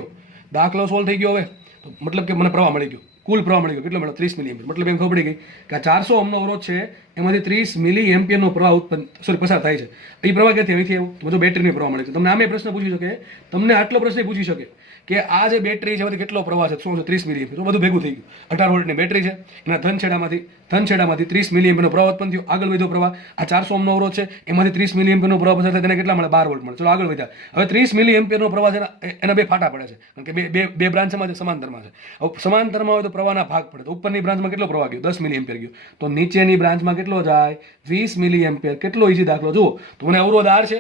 ગયો. હવે તો મતલબ કે મને પ્રવાહ મળી ગયો. કુલ પ્રવાહ મળી ગયો. કેટલો મળ્યો? 30 મિલી એમ્પિયર. મતલબ એમ ખબર પડી ગઈ કે આ 400 ઓહ્મનો અવરોધ છે એમાંથી 30 મિલી એમ્પિયરનો પ્રવાહ પસાર થાય છે. એ પ્રવાહ ક્યાંથી અહીંથી આવ્યો? જો બેટરીનો પ્રવાહ મળે છે. તમને આમે પ્રશ્ન પૂછી શકે, તમને આટલો પ્રશ્ન પૂછી શકે કે આ જે બેટરી છે એમાંથી કેટલો પ્રવાહ છે? શું છે? 30 મિલી એમ્પિયર. બધું ભેગું થઈ ગયું. 18 વોલ્ટની બેટરી છે, એના ધન છેડામાંથી 30 મિલી એમ્પિયરનો પ્રવાહ ઉત્પન્ન થયો. આગળ વધ્યો પ્રવાહ. આ 400 ઓહ્મનો અવરોધ છે, એમાંથી 30 મિલી એમ્પિયરનો પ્રવાહ પસાર થાય, તેને કેટલા મળે? 12 વોલ્ટ મળે. ચલો આગળ વધ્યા. હવે 30 મિલી એમ્પિયરનો પ્રવાહ છે, એના બે ફાટા પડે છે, કારણ કે બે બ્રાન્ચમાં છે, સમાંતરમાં છે. હવે સમાંતરમાં હોય તો પ્રવાહના ભાગ પડે. તો ઉપરની બ્રાન્ચમાં કેટલો પ્રવાહ ગયો? 10 મિલી એમ્પિયર ગયો. તો નીચેની બ્રાન્ચમાં કેટલો જાય? 20 મિલી એમ્પિયર. કેટલો ઈઝી દાખલો જુઓ. તો મને અવરોધ R છે,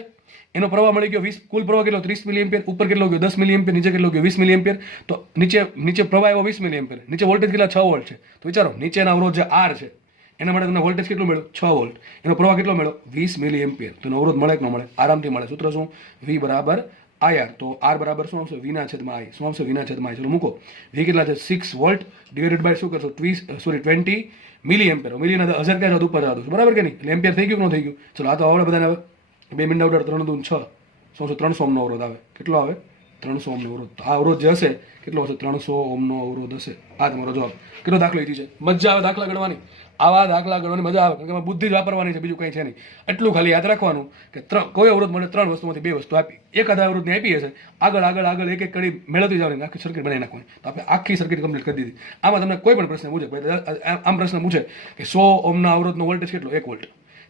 એનો પ્રવાહ મળી ગયો 20, કુલ પ્રવાહ કેટલો? 30 મિલી એમ્પિયર. ઉપર કેટલો ગયો? 10 મિલી એમ્પિયર. નીચે કેટલો ગયો? 20 મિલી એમ્પિયર. તો નીચે પ્રવાહ આવ્યો 20 મિલી એમ્પિયર. નીચે વોલ્ટેજ કેટલા? 6 વોલ્ટ છે. તો વિચારો, નીચેના અવરોધ જે R છે એના માટે તમને વોલ્ટેજ કેટલું મળ્યું? 6 વોલ્ટ. એનો પ્રવાહ કેટલો મળ્યો? 20 મિલી એમ્પિયર. તો એનો અવરોધ મળે કે ન મળે? આરામથી મળે. સૂત્ર શું? V બરાબર IR. તો R બરાબર શું આવશે? V ના છેદમાં I. શું આવશે? V ના છેદમાં I. ચલો મૂકો. V કેટલા છે? 6 વોલ્ટ ડિવાઇડેડ બાય શું કરશો? 20 મિલી એમ્પિયર. મિલીના 1000 ક્યાં જતું? ઉપર જતું. બરાબર કે નહીં? એટલે એમ્પિયર થઈ ગયું કે ન થઈ ગયું? ચલો આ તો આવડે બધાને. હવે 2 મિનિટ ઉડાડ 3 દૂન 6. શું 300 ઓહ્મનો અવરોધ આવે. કેટલો આવે? 300 ઓહ્મનો અવરોધ. આ અવરોધ જે હશે કેટલો હશે? 300 ઓહ્મનો અવરોધ હશે. આ તમારો જવાબ. કેટલો દાખલો ઈઝી છે. મજા આવે દાખલા ગણવાની. આવા દાખલા ગણવાની મજા આવે, કારણ કે બુદ્ધિ જ વાપરવાની છે, બીજું કંઈ છે નહીં. એટલું ખાલી યાદ રાખવાનું કે કોઈ અવરોધ મળે 3 વસ્તુમાંથી 2 વસ્તુ આપી. એકાદા અવરોધને આપી હશે, આગળ એક કડી મેળવતી જવાની, આખી સર્કિટ બનાવી નાખવાની. તો આપણે આખી સર્કિટ કમ્પ્લીટ કરી દીધી. આમાં તમને કોઈ પણ પ્રશ્ન પૂછે, આમ પ્રશ્ન પૂછે કે 100 ઓહ્મના અવરોધનો વોલ્ટેજ કેટલો? 1 વોલ્ટ.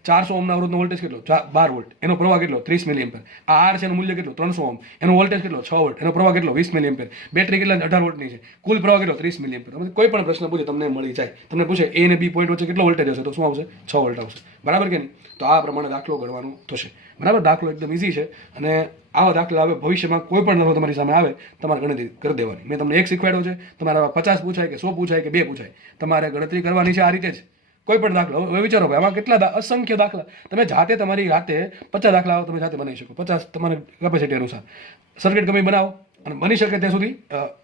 400 ઓહ્મના અવરોધનો વોલ્ટેજ કેટલો? 12 વોલ્ટ. એનો પ્રવાહ કેટલો? 30 મિલી એમ્પિયર. આ R છે, એનું મૂલ્ય કેટલું? 300 ઓહ્મ. એનો વોલ્ટેજ કેટલો? 6 વોલ્ટ. એનો પ્રવાહ કેટલો? 20 મિલી એમ્પિયર. બેટરી કેટલા? 18 વોલ્ટની છે. કુલ પ્રવાહ કેટલો? 30 મિલી એમ્પિયર. કોઈ પણ પ્રશ્ન પૂછે તમને મળી જાય. તમને પૂછે A અને B પોઈન્ટ વચ્ચે કેટલો વોલ્ટેજ હશે? તો શું આવશે? 6 વોલ્ટ આવશે. બરાબર કે નહીં? તો આ પ્રમાણે દાખલો ગણવાનો થશે. બરાબર? દાખલો એકદમ ઈઝી છે, અને આવા દાખલા હવે ભવિષ્યમાં કોઈ પણ દાખલો તમારી સામે આવે, તમારે ગણતરી કરી દેવાની. મેં તમને એક શીખવાડ્યો છે, તમારે 50 પૂછાય કે 100 પૂછાય કે 2 પૂછાય, તમારે ગણતરી કરવાની છે આ રીતે જ. કોઈ પણ દાખલો. હવે વિચારો ભાઈ, આમાં કેટલા અસંખ્ય દાખલા. તમે જાતે તમારી જાતે 50 દાખલા તમે જાતે બનાવી શકો. 50 તમારી કેપેસિટી અનુસાર સર્કિટ ગમે બનાવો, અને બની શકે ત્યાં સુધી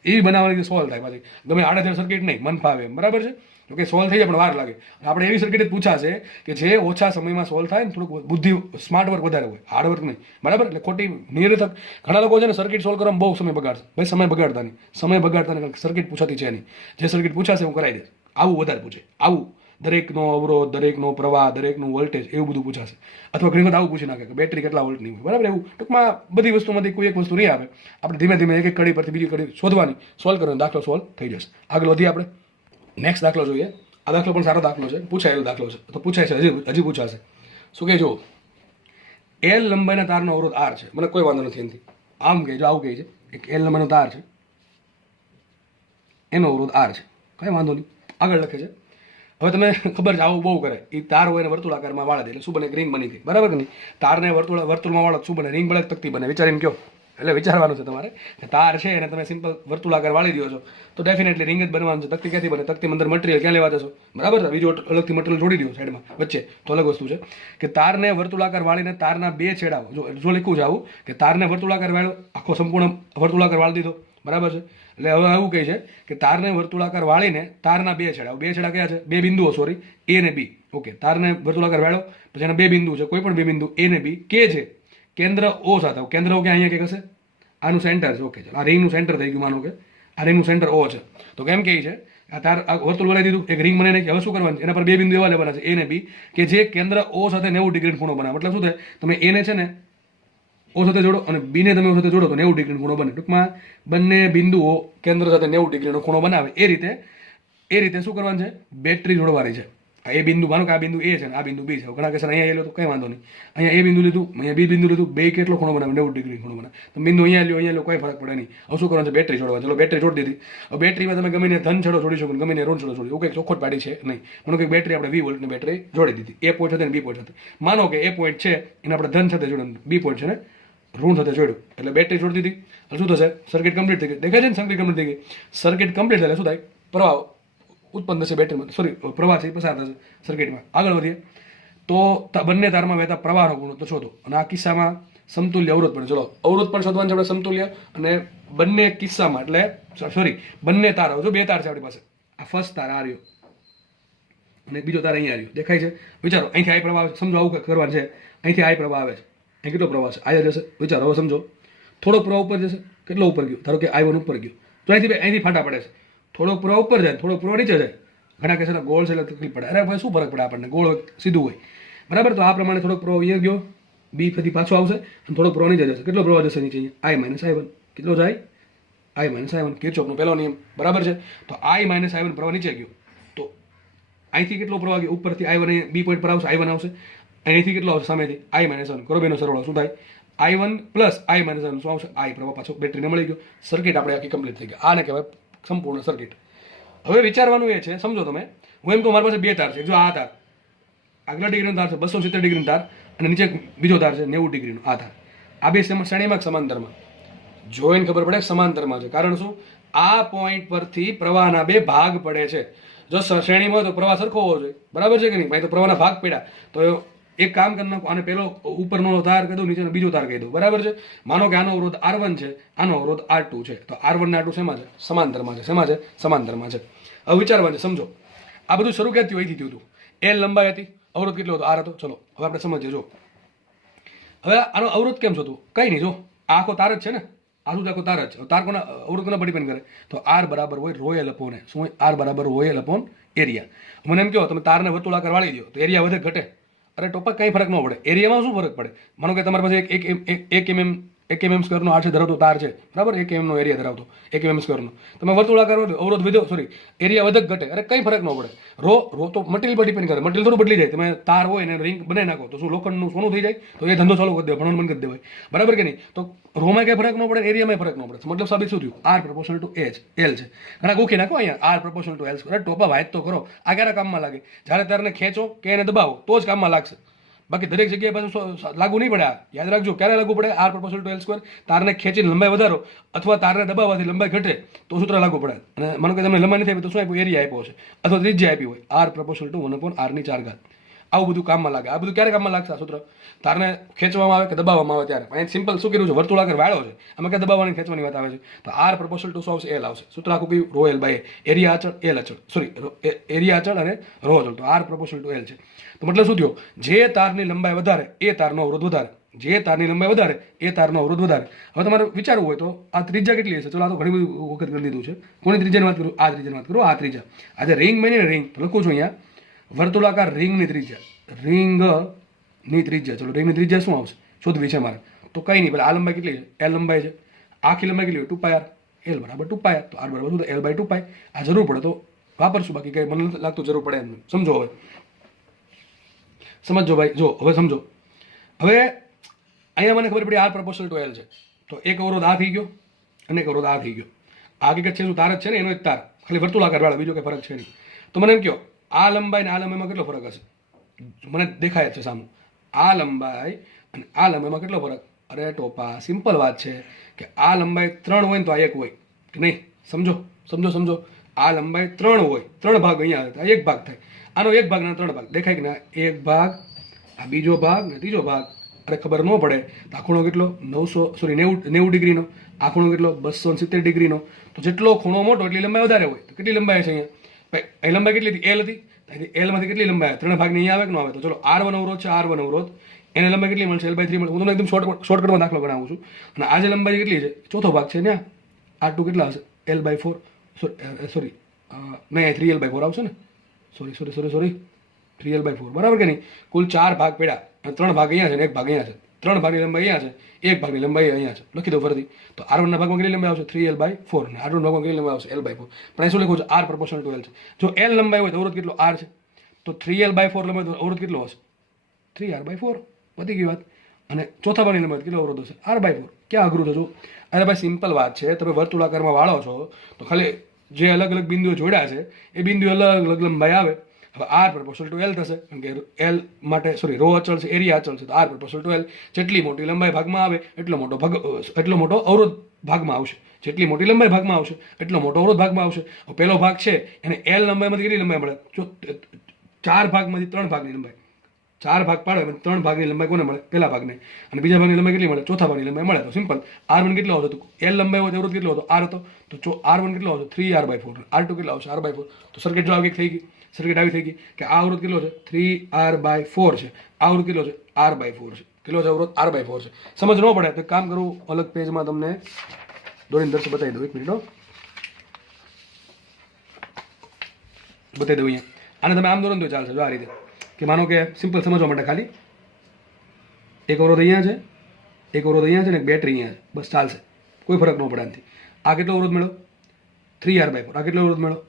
એ બનાવવાની સોલ્વ થાય. પાછી ગમે આડેધડ સર્કિટ નહીં, મન ફાવે એમ. બરાબર છે? તો કે સોલ્વ થઈ જાય પણ વાર લાગે. આપણે એવી સર્કિટ જ પૂછાશે કે જે ઓછા સમયમાં સોલ્વ થાય ને, થોડુંક બુદ્ધિ સ્માર્ટ વર્ક વધારે હોય, હાર્ડ વર્ક નહીં. બરાબર? એટલે ખોટી નિરર્થક ઘણા લોકો છે ને સર્કિટ સોલ્વ કરવામાં બહુ સમય બગાડશે. ભાઈ સમય બગાડતા નહીં, સર્કિટ પૂછાતી છે નહીં. જે સર્કિટ પૂછાશે હું કરાવી દઈશ. આવું વધારે પૂછે. આવું દરેકનો અવરોધ, દરેકનો પ્રવાહ, દરેકનું વોલ્ટેજ, એવું બધું પૂછાશે. અથવા ઘણી વખત આવું પૂછી નાખે કે બેટરી કેટલા વોલ્ટની હોય. બરાબર? એવું ટૂંકમાં બધી વસ્તુમાંથી કોઈ એક વસ્તુ નહીં આવે. આપણે ધીમે ધીમે એક કડી પરથી બીજી કડી શોધવાની, સોલ્વ કરવાનો, દાખલો સોલ્વ થઈ જશે. આગળ વધીએ આપણે. નેક્સ્ટ દાખલો જોઈએ. આ દાખલો પણ સારો દાખલો છે, પૂછાયેલો દાખલો છે. તો પૂછાય છે, હજી પૂછાશે. શું કહે? જો L લંબાઈના તારનો અવરોધ R છે. મને કોઈ વાંધો નથી એનાથી. આમ કહે, જો આવું કહે છે, એક L લંબાઈનો તાર છે, એનો અવરોધ R છે. કઈ વાંધો નહીં. આગળ લખે છે. હવે તમે ખબર છે, આવું બહુ કરે. એ તાર હોય ને વર્તુળાકારમાં વાળે દે, એટલે શું બને? રિંગ બની ગઈ. બરાબર કે નહીં? તારને વર્તુળમાં વાળો શું બને? રિંગ બને, તકતી બને. વિચારીને કહો. એટલે વિચારવાનું છે તમારે કે તાર છે એને તમે સિમ્પલ વર્તુળાકાર વાળી દો છો તો ડેફિનેટલી રિંગ જ બનવાનું છે. તકતી ક્યાંથી બને? તકતી અંદર મટીરિયલ ક્યાં લેવા જશો? બરાબર છે? બીજું અલગથી મટીરિયલ જોડી દો સાઈડમાં વચ્ચે, તો અલગ વસ્તુ છે કે તારને વર્તુળાકાર વાળીને તારના બે છેડાઓ, જો લખ્યું છે આવું કે તારને વર્તુળાકાર વાળ્યો, આખો સંપૂર્ણ વર્તુળાકાર વાળી દીધો. બરાબર છે? એટલે હવે એવું કહે છે કે તારને વર્તુળાકાર વાળીને તારના બે છેડા કયા છે? બે બિંદુઓ, સોરી, A ને B. ઓકે, તારને વર્તુળાકાર વાળ્યો, પછી એના બે બિંદુ છે, કોઈ પણ બે બિંદુ A ને B, કે છે કેન્દ્ર O સાથે. કેન્દ્ર O કે અહીંયા કે હશે? આનું સેન્ટર છે. ઓકે, આ રિંગનું સેન્ટર થઈ ગયું. માનો કે આ રિંગનું સેન્ટર O છે. તો કેમ કહે છે? આ તાર વર્તુળ બનાવી દીધું, એક રિંગ બનાવી નાખી. હવે શું કરવાનું? એના પર બે બિંદુ એવા લેવાના છે A ને B કે જે કેન્દ્ર O સાથે 90 ડિગ્રી ખૂણો બનાવે. મતલબ શું થાય? તમે A ને છે ને O સાથે જોડો અને B ને તમે O સાથે જોડો તો 90 ડિગ્રી ખૂણો બને. ટૂંકમાં બંને બિંદુઓ કેન્દ્ર સાથે 90 ડિગ્રીનો ખૂણો બનાવે. એ રીતે શું કરવાનું છે? બેટરી જોડવાની છે. આ એ બિંદુ, માનો કે આ બિંદુ A છે ને આ બિંદુ B છે. ઘણા કહેશે અહીંયા લો તો કંઈ વાંધો નહીં. અહીંયા A બિંદુ લીધું, અહીંયા B બિંદુ લીધું, બે કેટલો ખૂણો બનાવે? 90 ડિગ્રી ખૂણો બનાવે. તો બિંદુ અહીંયા લો, કોઈ ફરક પડે નહીં. હવે શું કરવાનું છે? બેટરી જોડવાની. ચલો બેટરી જોડી દીધી. હવે બેટરીમાં તમે ગમે ધન છેડો જોડી શકો, ગમે ઋણ છેડો જોડી. એવું કંઈક ચોખ્ખોટ પાડી છે નહીં. માનો કે બેટરી આપણે 20 વોલ્ટની બેટરી જોડી દીધી. A પોઈન્ટ સાથે ને B પોઈન્ટ સાથે. માનો કે A પોઈન્ટ છે એને આપણે ધન સાથે જોડવાનું, B પોઈન્ટ છે ને ઋણ સાથે જોડ્યું, એટલે બેટરી જોડી દીધી. શું થશે? સર્કિટ કમ્પ્લીટ થઈ ગઈ. દેખાય છે ને? સર્કિટ કમ્પ્લીટ થઈ ગઈ. સર્કિટ કમ્પ્લીટ એટલે શું થાય? પ્રવાહ ઉત્પન્ન થશે બેટરીમાં, સોરી, પ્રવાહ છે પસાર થશે સર્કિટમાં. આગળ વધીએ તો બંને તારમાં વહેતા પ્રવાહનો ગુણોત્તર શોધો. અને આ કિસ્સામાં સમતુલ્ય અવરોધ પણ, ચલો અવરોધ પણ શોધવાનું છે આપણે, સમતુલ્ય. અને બંને કિસ્સામાં એટલે સોરી બંને તાર, જો બે તાર છે આપણી પાસે. આ ફર્સ્ટ તાર આ રહ્યો અને બીજો તાર અહીંયા રહ્યો. દેખાય છે? વિચારો, અહીંથી આ પ્રવાહ, સમજો આવું કરવાનું છે. અહીંથી આ પ્રવાહ આવે છે. અહીં કેટલો પ્રવાહ છે? આયા જશે. વિચારો, હવે સમજો, થોડોક પ્રવાહ ઉપર જશે. કેટલો ઉપર ગયો? ધારો કે I1 ઉપર ગયો, તો અહીંથી ફાટા પડે છે. થોડોક પ્રવાહ ઉપર જાય, થોડોક પ્રવાહ નીચે જાય. ઘણા કહેશે ગોળ છે એટલે તકલીફ પડે. અરે ભાઈ શું ફરક પડે આપણને, ગોળ સીધું હોય બરાબર. તો આ પ્રમાણે થોડોક પ્રવાહ અહીંયા ગયો, બી ફરી પાછો આવશે અને થોડોક પ્રવાહ નીચે જશે. કેટલો પ્રવાહ જશે નીચે? આઈ માઇનસ આઈ વન. કેટલો જાય? આઈ માઇનસ આઈ વન. કિર્ચોફનો પહેલો નિયમ બરાબર છે. તો આઈ માઇનસ આઈ વન પ્રવાહ નીચે ગયો, તો અહીંથી કેટલો પ્રવાહ ગયો? ઉપરથી આઈ વન બી પોઈન્ટ પર આવશે, આઈ વન આવશે. અહીંથી કેટલો આવશે? સામેથી આઈ માઇનસ વન. કરો બેનો સરવાળો, શું થાય? આઈ વન પ્લસ આઈ માઇનસ વન શું આવશે? આઈ પ્રવાહ પાછો બેટરીને મળી ગયો. સર્કિટ આપણે આખી કમ્પ્લીટ થઈ ગઈ. આને કહેવાય સંપૂર્ણ સર્કિટ. હવે વિચારવાનું એ છે, સમજો તમે, હું એમ કહું મારી પાસે બે તાર છે. જો આ તાર આગલા ડિગ્રીનો તાર છે 270 ડિગ્રીનો તાર, અને નીચે બીજો તાર છે 90 ડિગ્રીનો. આ તાર આ બે શ્રેણીમાં સમાંતરમાં જોઈને ખબર પડે સમાંતરમાં છે. કારણ શું? આ પોઈન્ટ પરથી પ્રવાહના બે ભાગ પડે છે. જો શ્રેણીમાં હોય તો પ્રવાહ સરખો હોવો જોઈએ, બરાબર છે કે નહીં? ભાઈ તો પ્રવાહના ભાગ પડ્યા તો એક કામ કરી નાખો, આને પેલો ઉપરનો તાર કહી દઉં, નીચેનો બીજો તાર કહી દઉં, બરાબર છે. માનો કે આનો અવરોધ R1 છે, આનો અવરોધ R2 છે, તો R1 ને R2 શેમાં છે? સમાંતરમાં છે. શેમાં છે? સમાંતરમાં છે. હવે વિચારવાનું છે, સમજો આ બધું શરૂ ક્યાંથી અહીંથી થયું હતું? એલ લંબાઈ હતી, અવરોધ કેટલો હતો? R હતો. ચલો હવે આપણે સમજીએ. જો હવે આનો અવરોધ કેમ થતું? કંઈ નહીં, જો આ આખો તાર જ છે ને, આ શું આખો તાર જ છે. તાર કોના અવરોધ કોના પર ડિપેન્ડ કરે? તો R બરાબર હોય રોયલ અપોન. શું હોય? R બરાબર રોયલ અપોન એરિયા. મને એમ કહો તમે તારને વર્તુળાકાર વાળી દો તો એરિયા વધે ઘટે? અરે ટોપા કંઈ ફરક ન પડે. એરિયામાં શું ફરક પડે? માનો કે તમારી પાસે એક mm સ્ક્વેરનો આરસી ધરાવતો તાર છે, બરાબર? 1 mm નો એરિયા ધરાવતો 1 mm સ્ક્વેરનો. તમે વર્તુળાકાર અવરોધ વધ્યો, સોરી એરિયા વધે ઘટે? અરે કંઈ ફરક ન પડે. રો તો મટીરિયલ પર ડિપેન્ડ કરે. મટીરિયલ થોડું બદલી જાય. તમે તાર હોય ને રિંગ બનાવી નાખો તો શું લોખંડનું સોનું થઈ જાય? તો એ ધંધો ચાલુ કરી દેવાય, ભણવાનું બંધ કરી દેવાય, બરાબર કે નહીં? તો રોમાં કંઈ ફરક ન પડે, એરિયામાં ફરક ન પડે. મતલબ સાબિત શું થયું? R પ્રપોર્શનલ ટુ એલ છે. ઘણા ગોખી નાખો અહીંયા R પ્રપોર્શનલ ટુ એલ. અરે ટોપા વાયત તો કરો. આ ક્યારે કામમાં લાગે? જ્યારે તારને ખેંચો કે એને દબાવો તો જ કામમાં લાગશે. બાકી દરેક જગ્યાએ પાછું લાગુ નહીં પડે. યાદ રાખજો, ક્યારે લાગુ પડે? R proportional to L square. તારને ખેંચીને લંબાઈ વધારો અથવા તારને દબાવવાથી લંબાઈ ઘટે તો સૂત્ર લાગુ પડે. અને માનો કે તમને લંબાઈ નથી આપી તો શું આપ્યું? એરિયા આપ્યો છે અથવા ત્રિજ્યા આપી હોય, R પ્રપોર્શનલ ટુ 1/r². આવું બધું કામમાં લાગે. આ બધું ક્યારે કામમાં લાગશે? આ સૂત્ર તારને ખેંચવામાં આવે કે દબાવવામાં આવે ત્યારે. અહીં સિમ્પલ શું કર્યું છે? વર્તુળાકાર વાળો છે, આમાં ક્યાં દબાવવાની ખેંચવાની વાત આવે છે? તો R પ્રપોર્શનલ ટુ શું આવશે? એલ આવશે. સૂત્ર આખું કયું? રો એલ બાય એરિયા અચળ, એલ અચળ, સોરી એરિયા અચળ અને રો અચળ. તો R પ્રપોર્શનલ ટુ એલ છે. તો મતલબ શું થયો? જે તારની લંબાઈ વધારે એ તારનો અવરોધ વધારે. જે તારની લંબાઈ વધારે એ તારનો અવરોધ વધારે. હવે તમારે વિચારવું હોય તો આ ત્રિજ્યા કેટલી હશે? ચલો આ તો ઘણી બધી વખત કરી દીધું છે. કોની ત્રિજ્યાની વાત કરું? આ ત્રિજ્યાની વાત કરું. આ ત્રિજ્યા આજે રિંગ બની ને, રિંગ તો લખું છું અહીંયા વર્તુળાકાર રિંગની ત્રિજ્યા. રિંગની ત્રિજ્યા. ચલો રિંગની ત્રિજ્યા શું આવશે? શોધવી છે મારે. તો કંઈ નહીં, પેલા આ લંબાઈ કેટલી છે? એલ લંબાઈ છે. આખી લંબાઈ કેટલી હોય? 2πr. એલ બરાબર 2πr. તો R બરાબર શું? L/2π. આ જરૂર પડે તો વાપરશું, બાકી કંઈ મને નથી લાગતું જરૂર પડે એમ. સમજો હવે, સમજો ભાઈ. જો હવે સમજો. હવે અહીંયા મને ખબર પડી R પ્રપોર્શનલ ટુ એલ છે. તો એક અવરોધ આ થઈ ગયો અને એક અવરોધ આ થઈ ગયો. આ હકીકત છે શું? તાર જ છે ને, એનો એક તાર, ખાલી વર્તુળાકાર વાળા, બીજો કંઈ ફરક છે નહીં. તો મને એમ કહો આ લંબાઈ ને આ લંબાઈમાં કેટલો ફરક હશે? મને દેખાય જ છે સામું. આ લંબાઈ અને આ લંબાઈમાં કેટલો ફરક? અરે ટોપા સિમ્પલ વાત છે કે આ લંબાઈ 3 હોય ને તો આ 1 હોય કે નહીં? સમજો સમજો સમજો. આ લંબાઈ 3 હોય, 3 ભાગ અહીંયા આવે તો 1 ભાગ થાય. આનો 1 ભાગ ના 3 ભાગ દેખાય કે ના? 1 ભાગ, આ બીજો ભાગ ને ત્રીજો ભાગ. અરે ખબર ન પડે તો આ ખૂણો કેટલો? 90 ડિગ્રીનો. આ ખૂણો કેટલો? 270 ડિગ્રીનો. તો જેટલો ખૂણો મોટો એટલી લંબાઈ વધારે હોય. તો કેટલી લંબાઈ છે અહીંયા? ભાઈ અહીં લંબાઈ કેટલી હતી? એલ હતી. એલમાંથી કેટલી લંબાઈ આવે? 3 ભાગની અહીંયા આવે કે ન આવે? તો ચલો R1 અવરોધ છે, R1 અવરોધ, એને લંબાઈ કેટલી મળશે? L/3 મળશે. હું તમને એકદમ શોર્ટકટમાં દાખલો ગણાવું છું. અને આ જે લંબાઈ કેટલી છે? ચોથો ભાગ છે ને, R2 કેટલા હશે? L/4. સોરી નહીં, 3L/4 આવશે ને. સોરી 3L/4 બરાબર કે નહીં? કુલ 4 ભાગ પડ્યા અને 3 ભાગ અહીંયા છે ને 1 ભાગ અહીંયા છે. 3 ભાગની લંબાઈ અહીંયા છે, 1 ભાગની લંબાઈ અહીંયા છે. લખી દો ફરીથી. તો R1 ના ભાગમાં કેટલી લંબાઈ આવશે? 3L/4 અને R2 ના ભાગમાં કેટલી લંબાઈ આવશે? L/4. પણ અહીં શું લખું છે? R પ્રપોર્શનલ ટુ એલ છે. જો L લંબાઈ હોય તો અવરોધ કેટલો? R છે. તો 3L/4 લંબાઈ તો અવરોધ કેટલો હશે? 3R/4. પતી ગઈ વાત. અને ચોથા ભાગની લંબાઈ કેટલો અવરોધ હશે? R/4. ક્યાં અઘરું થયું? અરે ભાઈ સિમ્પલ વાત છે. તમે વર્તુળાકારમાં વાળો છો તો ખાલી જે અલગ અલગ બિંદુઓ જોડ્યા છે એ બિંદુ અલગ અલગ લંબાઈ આવે. હવે R પ્રપોર્શનલ ટુ એલ થશે, કારણ કે એલ માટે સોરી રો અચળ છે, એરિયા અચળ છે. તો R પ્રપોર્શનલ ટુ એલ. જેટલી મોટી લંબાઈ ભાગમાં આવે એટલો મોટો અવરોધ ભાગમાં આવશે. જેટલી મોટી લંબાઈ ભાગમાં આવશે એટલો મોટો અવરોધ ભાગમાં આવશે. પહેલો ભાગ છે એને એલ લંબાઈમાંથી કેટલી લંબાઈ મળે? જો 4 ભાગમાંથી 3 ભાગની લંબાઈ. 4 ભાગ પાડો એટલે 3 ભાગની લંબાઈ કોને મળે? પહેલા ભાગને. અને બીજા ભાગની લંબાઈ કેટલી મળે? ચોથા ભાગની લંબાઈ મળે. તો સિમ્પલ. R1 કેટલો હતો? એલ લંબાઈ હોય તો અવરોધ કેટલો હતો? R હતો. તો R1 કેટલો હતો? 3R/4. R2 કેટલો આવશે? R/4. તો સર્કિટ જો આવી થઈ ગઈ. સર્કિટ આવી થઈ ગઈ કે આ અવરોધ કેટલો છે? 3R/4 છે. આ અવરોધ કેટલો છે? R/4 છે. કેટલો છે અવરોધ? R/4 છે. સમજ ન પડે તો કામ કરું, અલગ પેજમાં તમને દોરીને દર્શક બતાવી દઉં. 1 મિનિટ. બતાવી દઉં અહીંયા. આને તમે આમ દોરો ને તો ચાલશે. જો આ રીતે કે માનો કે સિમ્પલ સમજવા માટે ખાલી એક અવરોધ અહીંયા છે, એક અવરોધ અહીંયા છે ને એક બેટરી અહીંયા છે, બસ ચાલશે, કોઈ ફરક ન પડે આનાથી. આ કેટલો અવરોધ મળ્યો? 3R/4. આ કેટલો અવરોધ મળ્યો?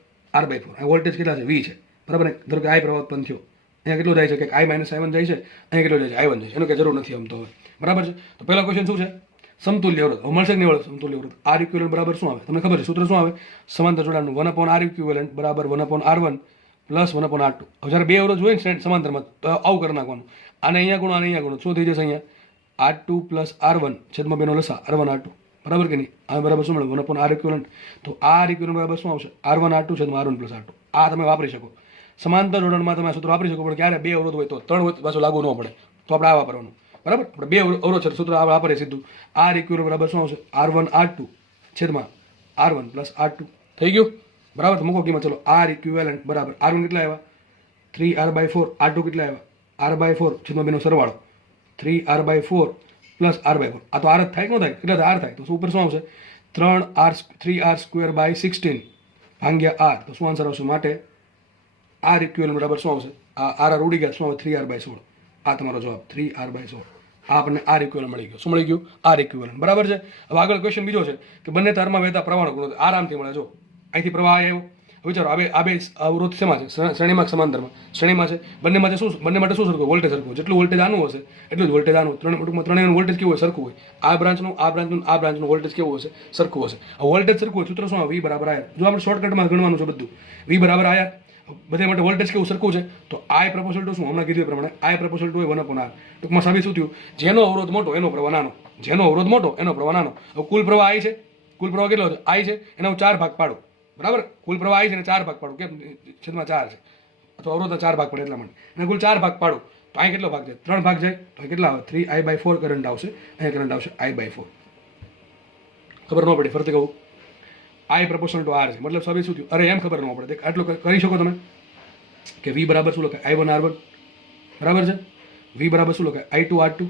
R/4. આ વોલ્ટેજ કેટલા છે? V છે, બરાબર ને? ધારો કે I પ્રવાહ ઉત્પન્ન થયો, અહીંયા કેટલો જાય છે કે I - I1 જાય છે, અહીંયા કેટલો જાય છે? I1 જાય છે. એનું કંઈ જરૂર નથી આમ તો હવે, બરાબર છે? તો પહેલો ક્વેશ્ચન શું છે? સમતુલ્ય અવરોધ. હવે મળશે કે નહીં મળે સમતુલ્ય અવરોધ? R ઇક્વિવેલન્ટ બરાબર શું આવે? તમને ખબર છે સૂત્ર શું આવે? સમાંતર જોડાણનું 1/R ઇક્વિવેલન્ટ બરાબર 1/R1 પ્લસ 1/R2. હવે જ્યારે બે અવરોધ હોય ને સમાંતરમાં તો આવું કરી નાખવાનું. આને અહીંયા ગુણો, આને અહીંયા ગુણો, શું થઈ જશે? અહીંયા R2 પ્લસ R1 છેદમાં બેનો લસા R1 R2, બરાબર કે નહીં? આ બરાબર શું મળે? 1/R equivalent. તો R ઇક્વિવેલન્ટ બરાબર શું આવશે? R1 R2 છેદમાં R1 પ્લસ R2. આ તમે વાપરી શકો સમાંતર જોડાણમાં, તમે આ સૂત્ર વાપરી શકો. પણ ક્યારે બે અવરોધ હોય તો, ત્રણ હોય પાછું લાગુ ન પડે, તો આપણે આ વાપરવાનું, બરાબર? આપણે બે અવરોધ છે સૂત્ર આ વાપરીએ સીધું. R ઇક્વિવેલન્ટ બરાબર શું આવશે? R1 R2 છેદમાં R1 પ્લસ R2. થઈ ગયું, બરાબર? તો મૂકો કિંમત. ચલો, R ઇક્વિવેલન્ટ બરાબર R1 કેટલા આવ્યા? 3R/4. R2 કેટલા આવ્યા? R/4 છેદમાં બેનો સરવાળો 3R/4 પ્લસ R/4. આ તો R જ થાય કે ન થાય? કેટલા થાય? R થાય. તો શું ઉપર શું આવશે? 3R²/16 ભાગ્યા R. તો શું આન્સર આવશે? માટે R ઇક્વિવેલન્ટ બરાબર શું આવશે? આ R ઉડી ગયા, શું આવે? 3R/16. આ તમારો જવાબ 3R/16. આ આપણને R ઇક્વિવેલન્ટ મળી ગયો. શું મળી ગયું? R ઇક્વિવેલન્ટ, બરાબર છે? હવે આગળ ક્વેશ્ચન બીજો છે કે બંને તારમાં વહેતા પ્રવાહનો ગુણોત્તર આરામથી મળે. જો અહીંથી પ્રવાહ આવ્યો, વિચારો આ બે અવરોધ શેમાં છે? શ્રેણીમાં, સમાંતરમાં. શ્રેણીમાં છે. બંને માટે શું સરખું? વોલ્ટેજ સરખું. જેટલું વોલ્ટેજ આનું હશે એટલું જ વોલ્ટેજ આનું. ટૂંકમાં ત્રણેયનું વોલ્ટેજ કેવું હોય? સરખું હોય. આ બ્રાન્ચનું વોલ્ટેજ કેવું હશે? સરખું હશે. વોલ્ટેજ સરખું હોય, સૂત્ર શું આવે? V બરાબર આર. જો આપણે શોર્ટકટમાં ગણવાનું છે બધું, V બરાબર આર. બધા માટે વોલ્ટેજ કેવું? સરખું છે. તો I પ્રપોઝલ ટુ શું? હમણાં કીધું એ પ્રમાણે I પ્રપોઝલ ટુ 1/R. ટૂંકમાં સાબિત શું થયું? જેનો અવરોધ મોટો એનો પ્રવાહ નાનો. જેનો અવરોધ મોટો એનો પ્રવાહ નાનો. હવે કુલ પ્રવાહ I છે. કુલ પ્રવાહ કેટલો છે? I છે. એના હું 4 ભાગ પાડું, બરાબર? કુલ પ્રવાહ I છે ને 4 ભાગ પાડું. કેમ? છેદમાં 4 છે, અથવા અવરોધના 4 ભાગ પડે એટલા માટે. અને કુલ 4 ભાગ પાડું તો અહીં કેટલો ભાગ જાય? 3 ભાગ જાય. તો અહીં કેટલા આવે? 3I/4 કરંટ આવશે. અહીંયા કરંટ આવશે I/4. ખબર ન પડે, ફરતી કહું, I પ્રપોર્શનલ ટુ R છે. મતલબ સાબિત શું થયું? અરે એમ ખબર ન પડે. આટલું કરી શકો તમે કે V બરાબર શું લખાય? I1 R1, બરાબર છે? V બરાબર શું લખાય? I2 R2.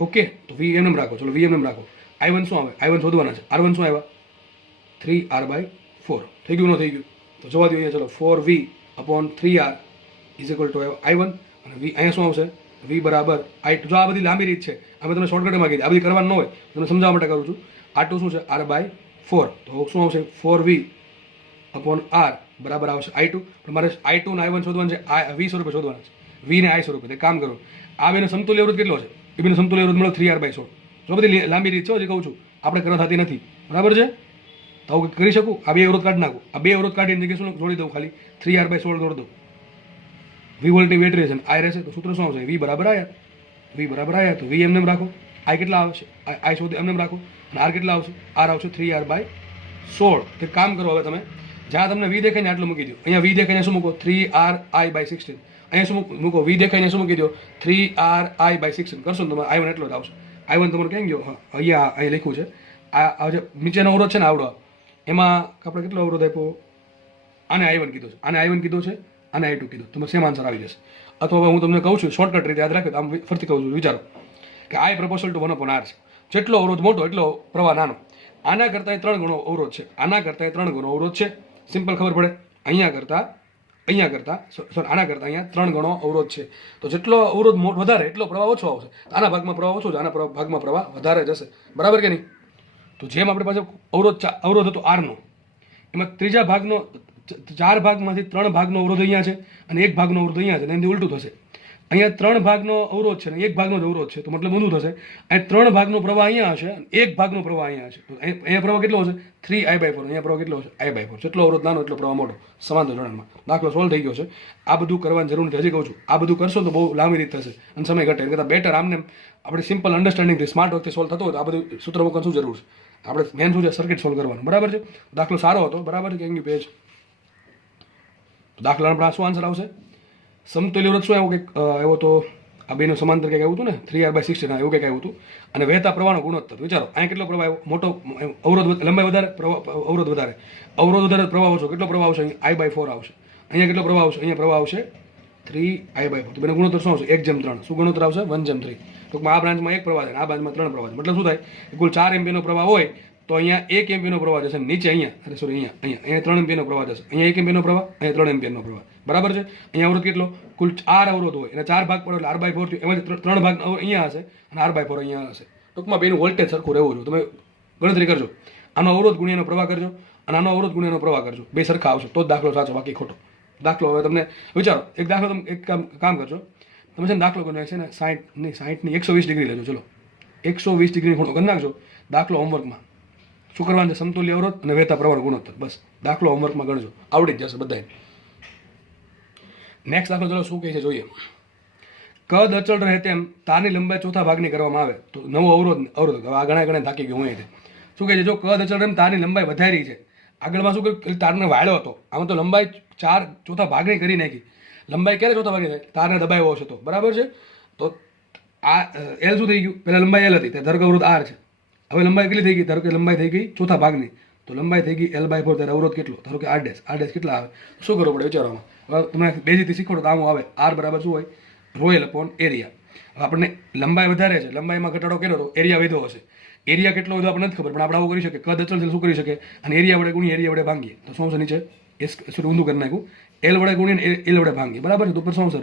ઓકે, તો V એમ રાખો. ચલો, V એમ રાખો. I1 શું આવે? I1 શોધવાના છે. R1 શું આવ્યા? 3R/4. થઈ ગયું? ન થઈ ગયું? તો જોવા દો અહીંયા. ચલો, 4V/3R is equal to I1. અને V અહીંયા શું આવશે? V બરાબર I2. જો આ બધી લાંબી રીત છે, અમે તમે શોર્ટકટમાં કીધી. આ બધી કરવાનું ન હોય, તમને સમજાવવા માટે કરું છું. R2 શું છે? R/4. તો શું આવશે? 4V/R બરાબર આવશે I2. પણ મારે I2 અને I1 શોધવાનું છે. V સ્વરૂપે શોધવાના છે. V ને I સ્વરૂપે. તે કામ કરો, આ બેનો સમતુલ્ય અવરોધ કેટલો છે? એ બેનો સમતુલ્ય અવરોધ મળ્યો 3R/16. જો બધી લાંબી રીત છે, જે કહું છું, આપણે કરવા થતી નથી, બરાબર છે? તો હું કરી શકું? આ બે અવરોધ કાઢી નાખું. આ બે અવરોધ કાઢીને જગ્યાએ શું જોડી દઉં? ખાલી 3R/16 જોડી દઉં. V વોલ્ટની બેટરી છે, I રહેશે. તો સૂત્ર શું આવશે? V બરાબર આયા. V બરાબર આયા. તો V એમને રાખો. I કેટલા આવશે? I શોધે એમને રાખો. અને R કેટલા આવશે? R આવશે 3R/16. તે કામ કરો હવે તમે, જ્યાં તમને V દેખાય ને આટલું મૂકી દો. અહીંયા V દેખાઈને શું મૂકો? 3RI/16. અહીંયા શું મૂકો? V દેખાઈને શું મૂકી દો? 3RI/16. કરશો ને તમે I1 એટલો જ આવશે. I1 તમારું ક્યાં ગયો? હા, અહીંયા લખ્યું છે. આ જે નીચેનો અવરોધ છે ને આવડો, એમાં આપણે કેટલો અવરોધ આપ્યો? આને I1 કીધો છે, આને I1 કીધો છે, આને I2 કીધું. તમારે સેમ આન્સર આવી જશે. અથવા હવે હું તમને કહું છું શોર્ટકટ રીતે યાદ રાખ્યો. આમ ફરતી કહું છું, વિચારો કે I પ્રપોઝલ ટુ 1/R છે. જેટલો અવરોધ મોટો એટલો પ્રવાહ નાનો. આના કરતાં 3 ગણો અવરોધ છે. આના કરતાં 3 ગણો અવરોધ છે. સિમ્પલ ખબર પડે. આના કરતાં અહીંયા 3 ગણો અવરોધ છે. તો જેટલો અવરોધ વધારે એટલો પ્રવાહ ઓછો આવશે. આના ભાગમાં પ્રવાહ ઓછો છે, આના ભાગમાં પ્રવાહ વધારે જશે, બરાબર કે નહીં? તો જેમ આપણી પાસે અવરોધ હતો R નો, એમાં ત્રીજા ભાગનો 4 ભાગમાંથી 3 ભાગનો અવરોધ અહીંયા છે અને 1 ભાગનો અવરોધ અહીંયા છે. એનાથી ઉલટું થશે. અહીંયા 3 ભાગનો અવરોધ છે અને 1 ભાગનો જ અવરોધ છે. તો મતલબ ઊંધું થશે. અહીં 3 ભાગનો પ્રવાહ અહીંયા હશે અને 1 ભાગનો પ્રવાહ અહીંયા હશે. તો અહીંયા પ્રવાહ કેટલો હશે? 3I/4. અહીંયા પ્રવાહ કેટલો હશે? I/4. જેટલો અવરોધ નાનો એટલો પ્રવાહ મોટો. સમાંતર જોડાણમાં દાખલો સોલ્વ થઈ ગયો છે. આ બધું કરવાની જરૂર નથી. હજી કહું છું, આ બધું કરશો તો બહુ લાંબી રીત થશે અને સમય ઘટે. કરતાં બેટર આમને આપણે સિમ્પલ અન્ડરસ્ટેન્ડિંગથી સ્માર્ટ વખતે સોલ્વ થતો હોય તો આ બધું સૂત્ર મૂકવાની શું જરૂર છે? આપણે મેન શું છે? સર્કિટ સોલ્વ કરવાનું, બરાબર છે? દાખલો સારો હતો, બરાબર છે? કેંગી પેજ દાખલા આપણે શું આન્સર આવશે? સમતુલ્ય અવરોધ શું આવ્યો તો આ બેનો સમાંતર કંઈક આવ્યું હતું ને, 3R/16 એવું કંઈક આવ્યું હતું. અને વહેતા પ્રવાહનો ગુણોત્તર વિચારો. અહીંયા કેટલો પ્રવાહ આવ્યો? મોટો અવરોધ, લંબાઈ વધારે, અવરોધ વધારે. અવરોધ વધારે, પ્રવાહ ઓછો. કેટલો પ્રવાહ આવશે? અહીં I/4 આવશે. અહીંયા કેટલો પ્રવાહ આવશે? અહીંયા પ્રવાહ આવશે 3I/4. તો બેનો ગુણોત્તર શું આવશે? 1:3. શું ગુણોત્તર આવશે? 1:3. ટૂંકમાં આ બ્રાન્ચમાં 1 પ્રવાહ છે, આ બ્રાન્ચમાં 3 પ્રવાહ છે. મતલબ શું થાય? કુલ 4 એમ્પિયરનો પ્રવાહ હોય તો અહીંયા 1 એમ્પિયરનો પ્રવાહ જશે નીચે, અહીંયા 3 એમ્પિયરનો પ્રવાહ જશે, અહીંયા 1 એમ્પિયરનો પ્રવાહ, અહીંયા 3 એમ્પિયરનો પ્રવાહ, બરાબર છે. અહીંયા અવરોધ કેટલો? કુલ 4 અવરોધ હોય અને 4 ભાગ પડે એટલે r/4 થયું. એમાંથી 3 ભાગ અહીંયા હશે અને r/4 અહીંયા હશે. ટૂંકમાં બેનું વોલ્ટેજ સરખું રહેવું જોઈએ. તમે ગણતરી કરજો, આનો અવરોધ ગુણ્યાનો પ્રવાહ કરજો અને આનો અવરોધ ગુણ્યાનો પ્રવાહ કરજો, બે સરખા આવશે તો જ દાખલો સાચો, બાકી ખોટો. દાખલો હવે તમને વિચારો, એક દાખલો તમે એક કામ કરજો, તમે છે ને દાખલો કરીને છે ને 60ની 120 ડિગ્રી લેજો. ચલો 120 ડિગ્રી ખૂણો કરી નાખજો. દાખલો હોમવર્કમાં શું કરવાનું છે? સમતુલ્ય અવરોધ અને વહેતા પ્રવાહ ગુણોત્તર. બસ દાખલો હોમવર્કમાં ગણજો, આવડી જ જશે બધાય. નેક્સ્ટ દાખલો ચલો શું કહે છે જોઈએ. કદ અચળ રહે તેમ તારની લંબાઈ ચોથા ભાગની કરવામાં આવે તો નવો અવરોધ આ ઘણા થાકી ગયું હોય. શું કહે છે? જો કદ અચળ રહે તારની લંબાઈ વધારી છે, આગળમાં શું કર્યું? તારને વાળ્યો હતો, આમાં તો લંબાઈ 4 ચોથા ભાગની કરી નાખી. લંબાઈ ક્યારે ચોથા ભાગની થાય? તારને દબાવ્યો હશે તો, બરાબર છે. તો આ એલ શું થઈ ગયું? પહેલાં લંબાઈ એલ હતી, ત્યારે ધારો કે અવરોધ આર છે. હવે લંબાઈ કેટલી થઈ ગઈ? ધારો કે લંબાઈ થઈ ગઈ ચોથા ભાગની, તો લંબાઈ થઈ ગઈ L/4, ત્યારે અવરોધ કેટલો? ધારો કે r કેટલા આવે? શું કરવું પડે વિચારવામાં? હવે તમે બેઝિકથી શીખવાડો તો આમ આવે, r બરાબર શું હોય? ρL/એરિયા. હવે આપણને લંબાઈ વધારે છે, લંબાઈમાં ઘટાડો કર્યો તો એરિયા વધ્યો હશે. એરિયા કેટલો વધ્યો આપણને નથી ખબર, પણ આપણે આવું કરી શકીએ, કદ અચળ છે શું કરી શકે? અને એરિયા વડે ગુણી એરિયા વડે ભાંગીએ તો શું આવશે? નીચે ઊંધું કરી નાખ્યું, L વડે ગુણીને L વડે ભાંગીએ, બરાબર છે. તો ઉપર શું આવશે?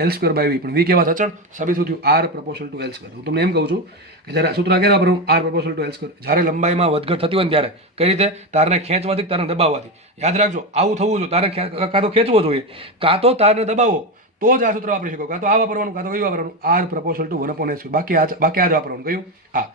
ρL²/v. પણ v કેવા અચળ? સાબિત શું થયું? r∝L². હું તમને એમ કહું છું કે જ્યારે સૂત્ર કેવા વાપરવું? r∝L². જ્યારે લંબાઈમાં વધઘટ થતી હોય ને ત્યારે કઈ રીતે? તારને ખેંચવાથી, તારને દબાવવાથી. યાદ રાખજો, આવું થવું જોઈએ. તારે કાં તો ખેંચવો જોઈએ, કાં તો તારને દબાવો, તો જ આ સૂત્ર વાપરી શકો. કાં તો આ વાપરવાનું, કાં તો કયું વાપરવાનું? r∝1/s². બાકી આ જ વાપરવાનું. કયું? હા,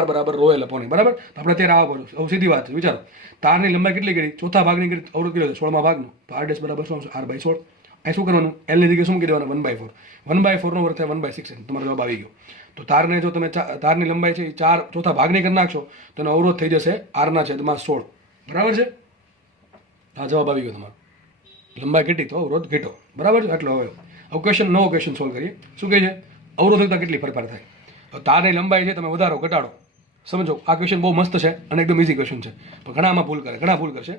r બરાબર ρL/e. બરાબર. તો આપણે અત્યારે આવા પડ્યું. હવે સીધી વાત છે, વિચારો. તારની લંબાઈ કેટલી કરી? ચોથા ભાગની કરી, અવરોધ કર્યો 16મા ભાગનો, તો r' બરાબર શું આવશે? r/16. અહીં શું કરવાનું? એલ ની જગ્યાએ શું મૂકી દેવાનું? 1/4. 1/4 નો વર્ગ થાય 1/6. તમારો જવાબ આવી ગયો. તો તારને જો તમે તારની લંબાઈ છે એ 4 ચોથા ભાગની કરી નાખશો તો એનો અવરોધ થઈ જશે r/16. બરાબર છે. આ જવાબ આવી ગયો તમારો. લંબાઈ ઘટી તો અવરોધ ઘટો, બરાબર છે. એટલો હવે નવો ક્વેશ્ચન સોલ્વ કરીએ. શું કહે છે? અવરોધકતા કેટલી ફેરફાર થાય? તારની લંબાઈ છે તમે વધારો ઘટાડો, સમજો. આ ક્વેશ્ચન બહુ મસ્ત છે અને એકદમ ઇઝી ક્વેશ્ચન છે, પણ ઘણા ભૂલ કરશે.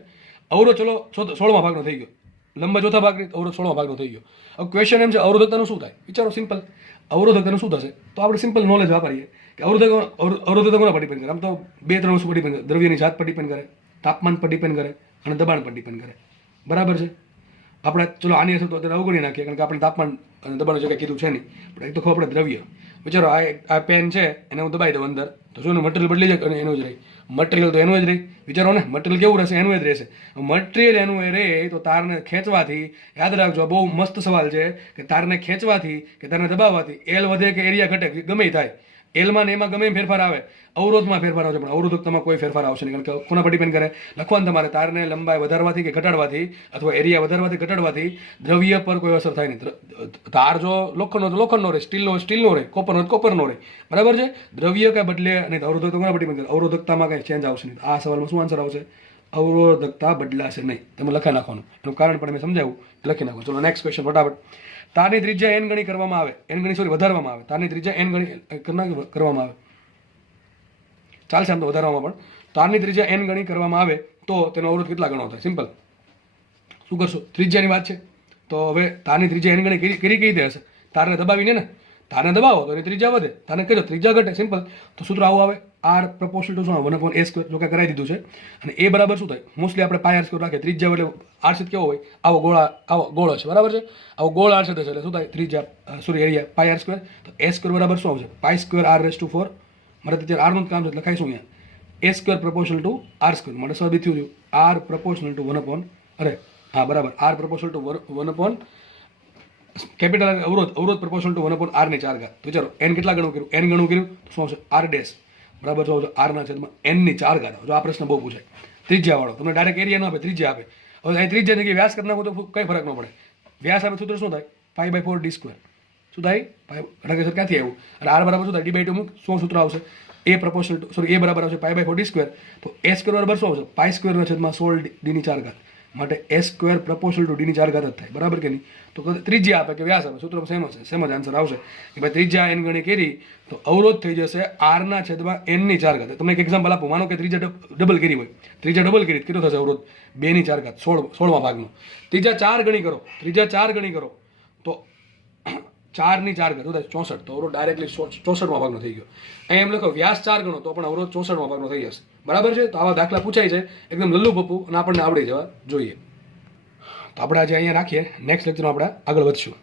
અવરોધ ચલો 16મા ભાગનો થઈ ગયો, લંબાઈ ચોથા ભાગની, અવરોધ 16મા ભાગનો થઈ ગયો. હવે ક્વેશ્ચન એમ છે, અવરોધકતાનું શું થાય? વિચારો, સિમ્પલ. અવરોધકતાનું શું થશે? તો આપણે સિમ્પલ નોલેજ વાપરીએ કે અવરોધકતા કોના પર ડિપેન્ડ કરે? આમ તો 2-3 વસ્તુ પર ડિપેન્ડ કરે. દ્રવ્યની જાત પર ડિપેન્ડ કરે, તાપમાન પર ડિપેન્ડ કરે અને દબાણ પર ડિપેન્ડ કરે, બરાબર છે. આપણે ચલો આની અસર તો અત્યારે અવગણી નાખીએ, કારણ કે આપણે તાપમાન અને દબાણ જગ્યાએ કીધું છે નહીં, પણ એક તો ખબર પડે દ્રવ્ય. વિચારો, આ પેન છે, એને હું દબાઈ દઉં અંદર, તો શું મટીરિયલ બદલી જાય? અને એનું જ રહે મટીરિયલ, તો એનું જ રહે. વિચારો ને, મટીરિયલ કેવું રહેશે? એનું જ રહેશે. મટીરિયલ એનું એ રહે તો તારને ખેંચવાથી, યાદ રાખજો, બહુ મસ્ત સવાલ છે કે તારને ખેંચવાથી કે તારને દબાવવાથી એલ વધે કે એરિયા ઘટે, ગમે થાય. એલમાં ને એમાં ગમે ફેરફાર આવે, અવરોધમાં ફેરફાર આવશે, પણ અવરોધકતામાં કોઈ ફેરફાર આવશે નહીં. કારણ કે કોના પર ડિપેન્ડ કરે? લખવાનું તમારે, તારને લંબાઈ વધારવાથી કે ઘટાડવાથી, અથવા એરિયા વધારવાથી ઘટાડવાથી દ્રવ્ય પર કોઈ અસર થાય નહીં. તાર જો લોખંડનો તો લોખંડનો રહે, સ્ટીલનો રહે, કોપરનો રહે, બરાબર છે. દ્રવ્ય કઈ બદલે નહીં, અવરોધકતા કોના પર ડિપેન્ડ કરે? અવરોધકતામાં કઈ ચેન્જ આવશે નહીં. આ સવાલમાં શું આન્સર આવશે? અવરોધકતા બદલાશે નહીં. તમે લખાઈ નાખવાનું, એનું કારણ પણ મેં સમજાવ્યું, લખી નાખો. ચલો નેક્સ્ટ ક્વેશ્ચન ફટાફટ. તારની ત્રિજ્યા n ગણી કરવામાં આવે, વધારવામાં આવે. તારની ત્રિજ્યા n ગણી કરવામાં આવે, ચાલશે આમ તો વધારવામાં પણ. તારની ત્રિજ્યા n ગણી કરવામાં આવે તો તેનો અવરોધ કેટલા ગણો થાય? સિમ્પલ. શું કરશો? ત્રિજ્યાની વાત છે, તો હવે તારની ત્રિજ્યા n ગણી કરી કઈ રીતે હશે? તારને દબાવીને ને, તારને દબાવો તો એની ત્રિજ્યા વધે, તારને કહેજો ત્રિજ્યા ઘટે. સિમ્પલ. તો સૂત્ર આવું આવે, r∝ શું 1/a². જો કે કરાવી દીધું છે. અને એ બરાબર શું થાય? મોસ્ટલી આપણે πr² રાખીએ. ત્રિજ્યા એટલે r² કેવો હોય? આવો ગોળો છે, બરાબર છે. આવો ગોળ r² છે એટલે શું થાય? ત્રિજ્યા એરિયા πr². તો a² બરાબર શું આવશે? π²r⁴. મારે અત્યારે r નું કામ છે, લખાઈશું અહીંયા a²∝r². માટે સાબિત થયું r∝ 1/, હા બરાબર, r∝ 1/, કેપિટલ અવરોધ પ્રપોર્શનલ ટુ 1/r⁴. વિચારો, n કેટલા ગણું કર્યું? n ગણું કર્યું તો શું આવશે? r' બરાબર. શું આવશે? r/n⁴. જો આ પ્રશ્ન બહુ પૂછાય, ત્રિજ્યા વાળો, તમને ડાયરેક્ટ એરિયા ન આપે, ત્રિજ્યા આપે. હવે અહીં ત્રિજ્યા જગ્યાએ વ્યાસ કરી નાખો તો કઈ ફરક ન પડે. વ્યાસ આપે સૂત્ર શું થાય? π/4d². શું થાય? ઘટાડે ક્યાંથી આવ્યું? અને r બરાબર શું થાય? d/2 શું સૂત્ર આવશે? a બરાબર આવશે π/4d². તો a² બરાબર શું આવશે? π²/16d⁴. માટે a²∝ d⁴ જ થાય, બરાબર કે નહીં? તો ત્રિજ્યા આપે કે વ્યાસ આપે, સૂત્ર સેમ જ આન્સર આવશે કે ભાઈ ત્રિજ્યા n ગણી કરી તો અવરોધ થઈ જશે r/n⁴. તમને એક એક્ઝામ્પલ આપું. માનો કે ત્રિજ્યા ડબલ કરી હોય, ત્રિજ્યા ડબલ કરી કેટલો થશે અવરોધ? 2/4, 16મા ભાગનો. ત્રિજ્યા 4 ગણી કરો તો 4 ની 4 ઘાત થાય 64, તો અવરોધ ડાયરેક્ટલી 64માં ભાગનો થઈ ગયો. અહીં એમ લખો વ્યાસ 4 ગણો તો પણ અવરોધ 64માં ભાગનો થઈ જશે. બરાબર છે. તો આવા દાખલા પૂછાય છે એકદમ લલ્લુ પપ્પુ અને આપણને આવડી જવા જોઈએ. તો આપણે આજે અહીંયા રાખીએ. નેક્સ્ટ લેક્ચરમાં આપણે આગળ વધશું.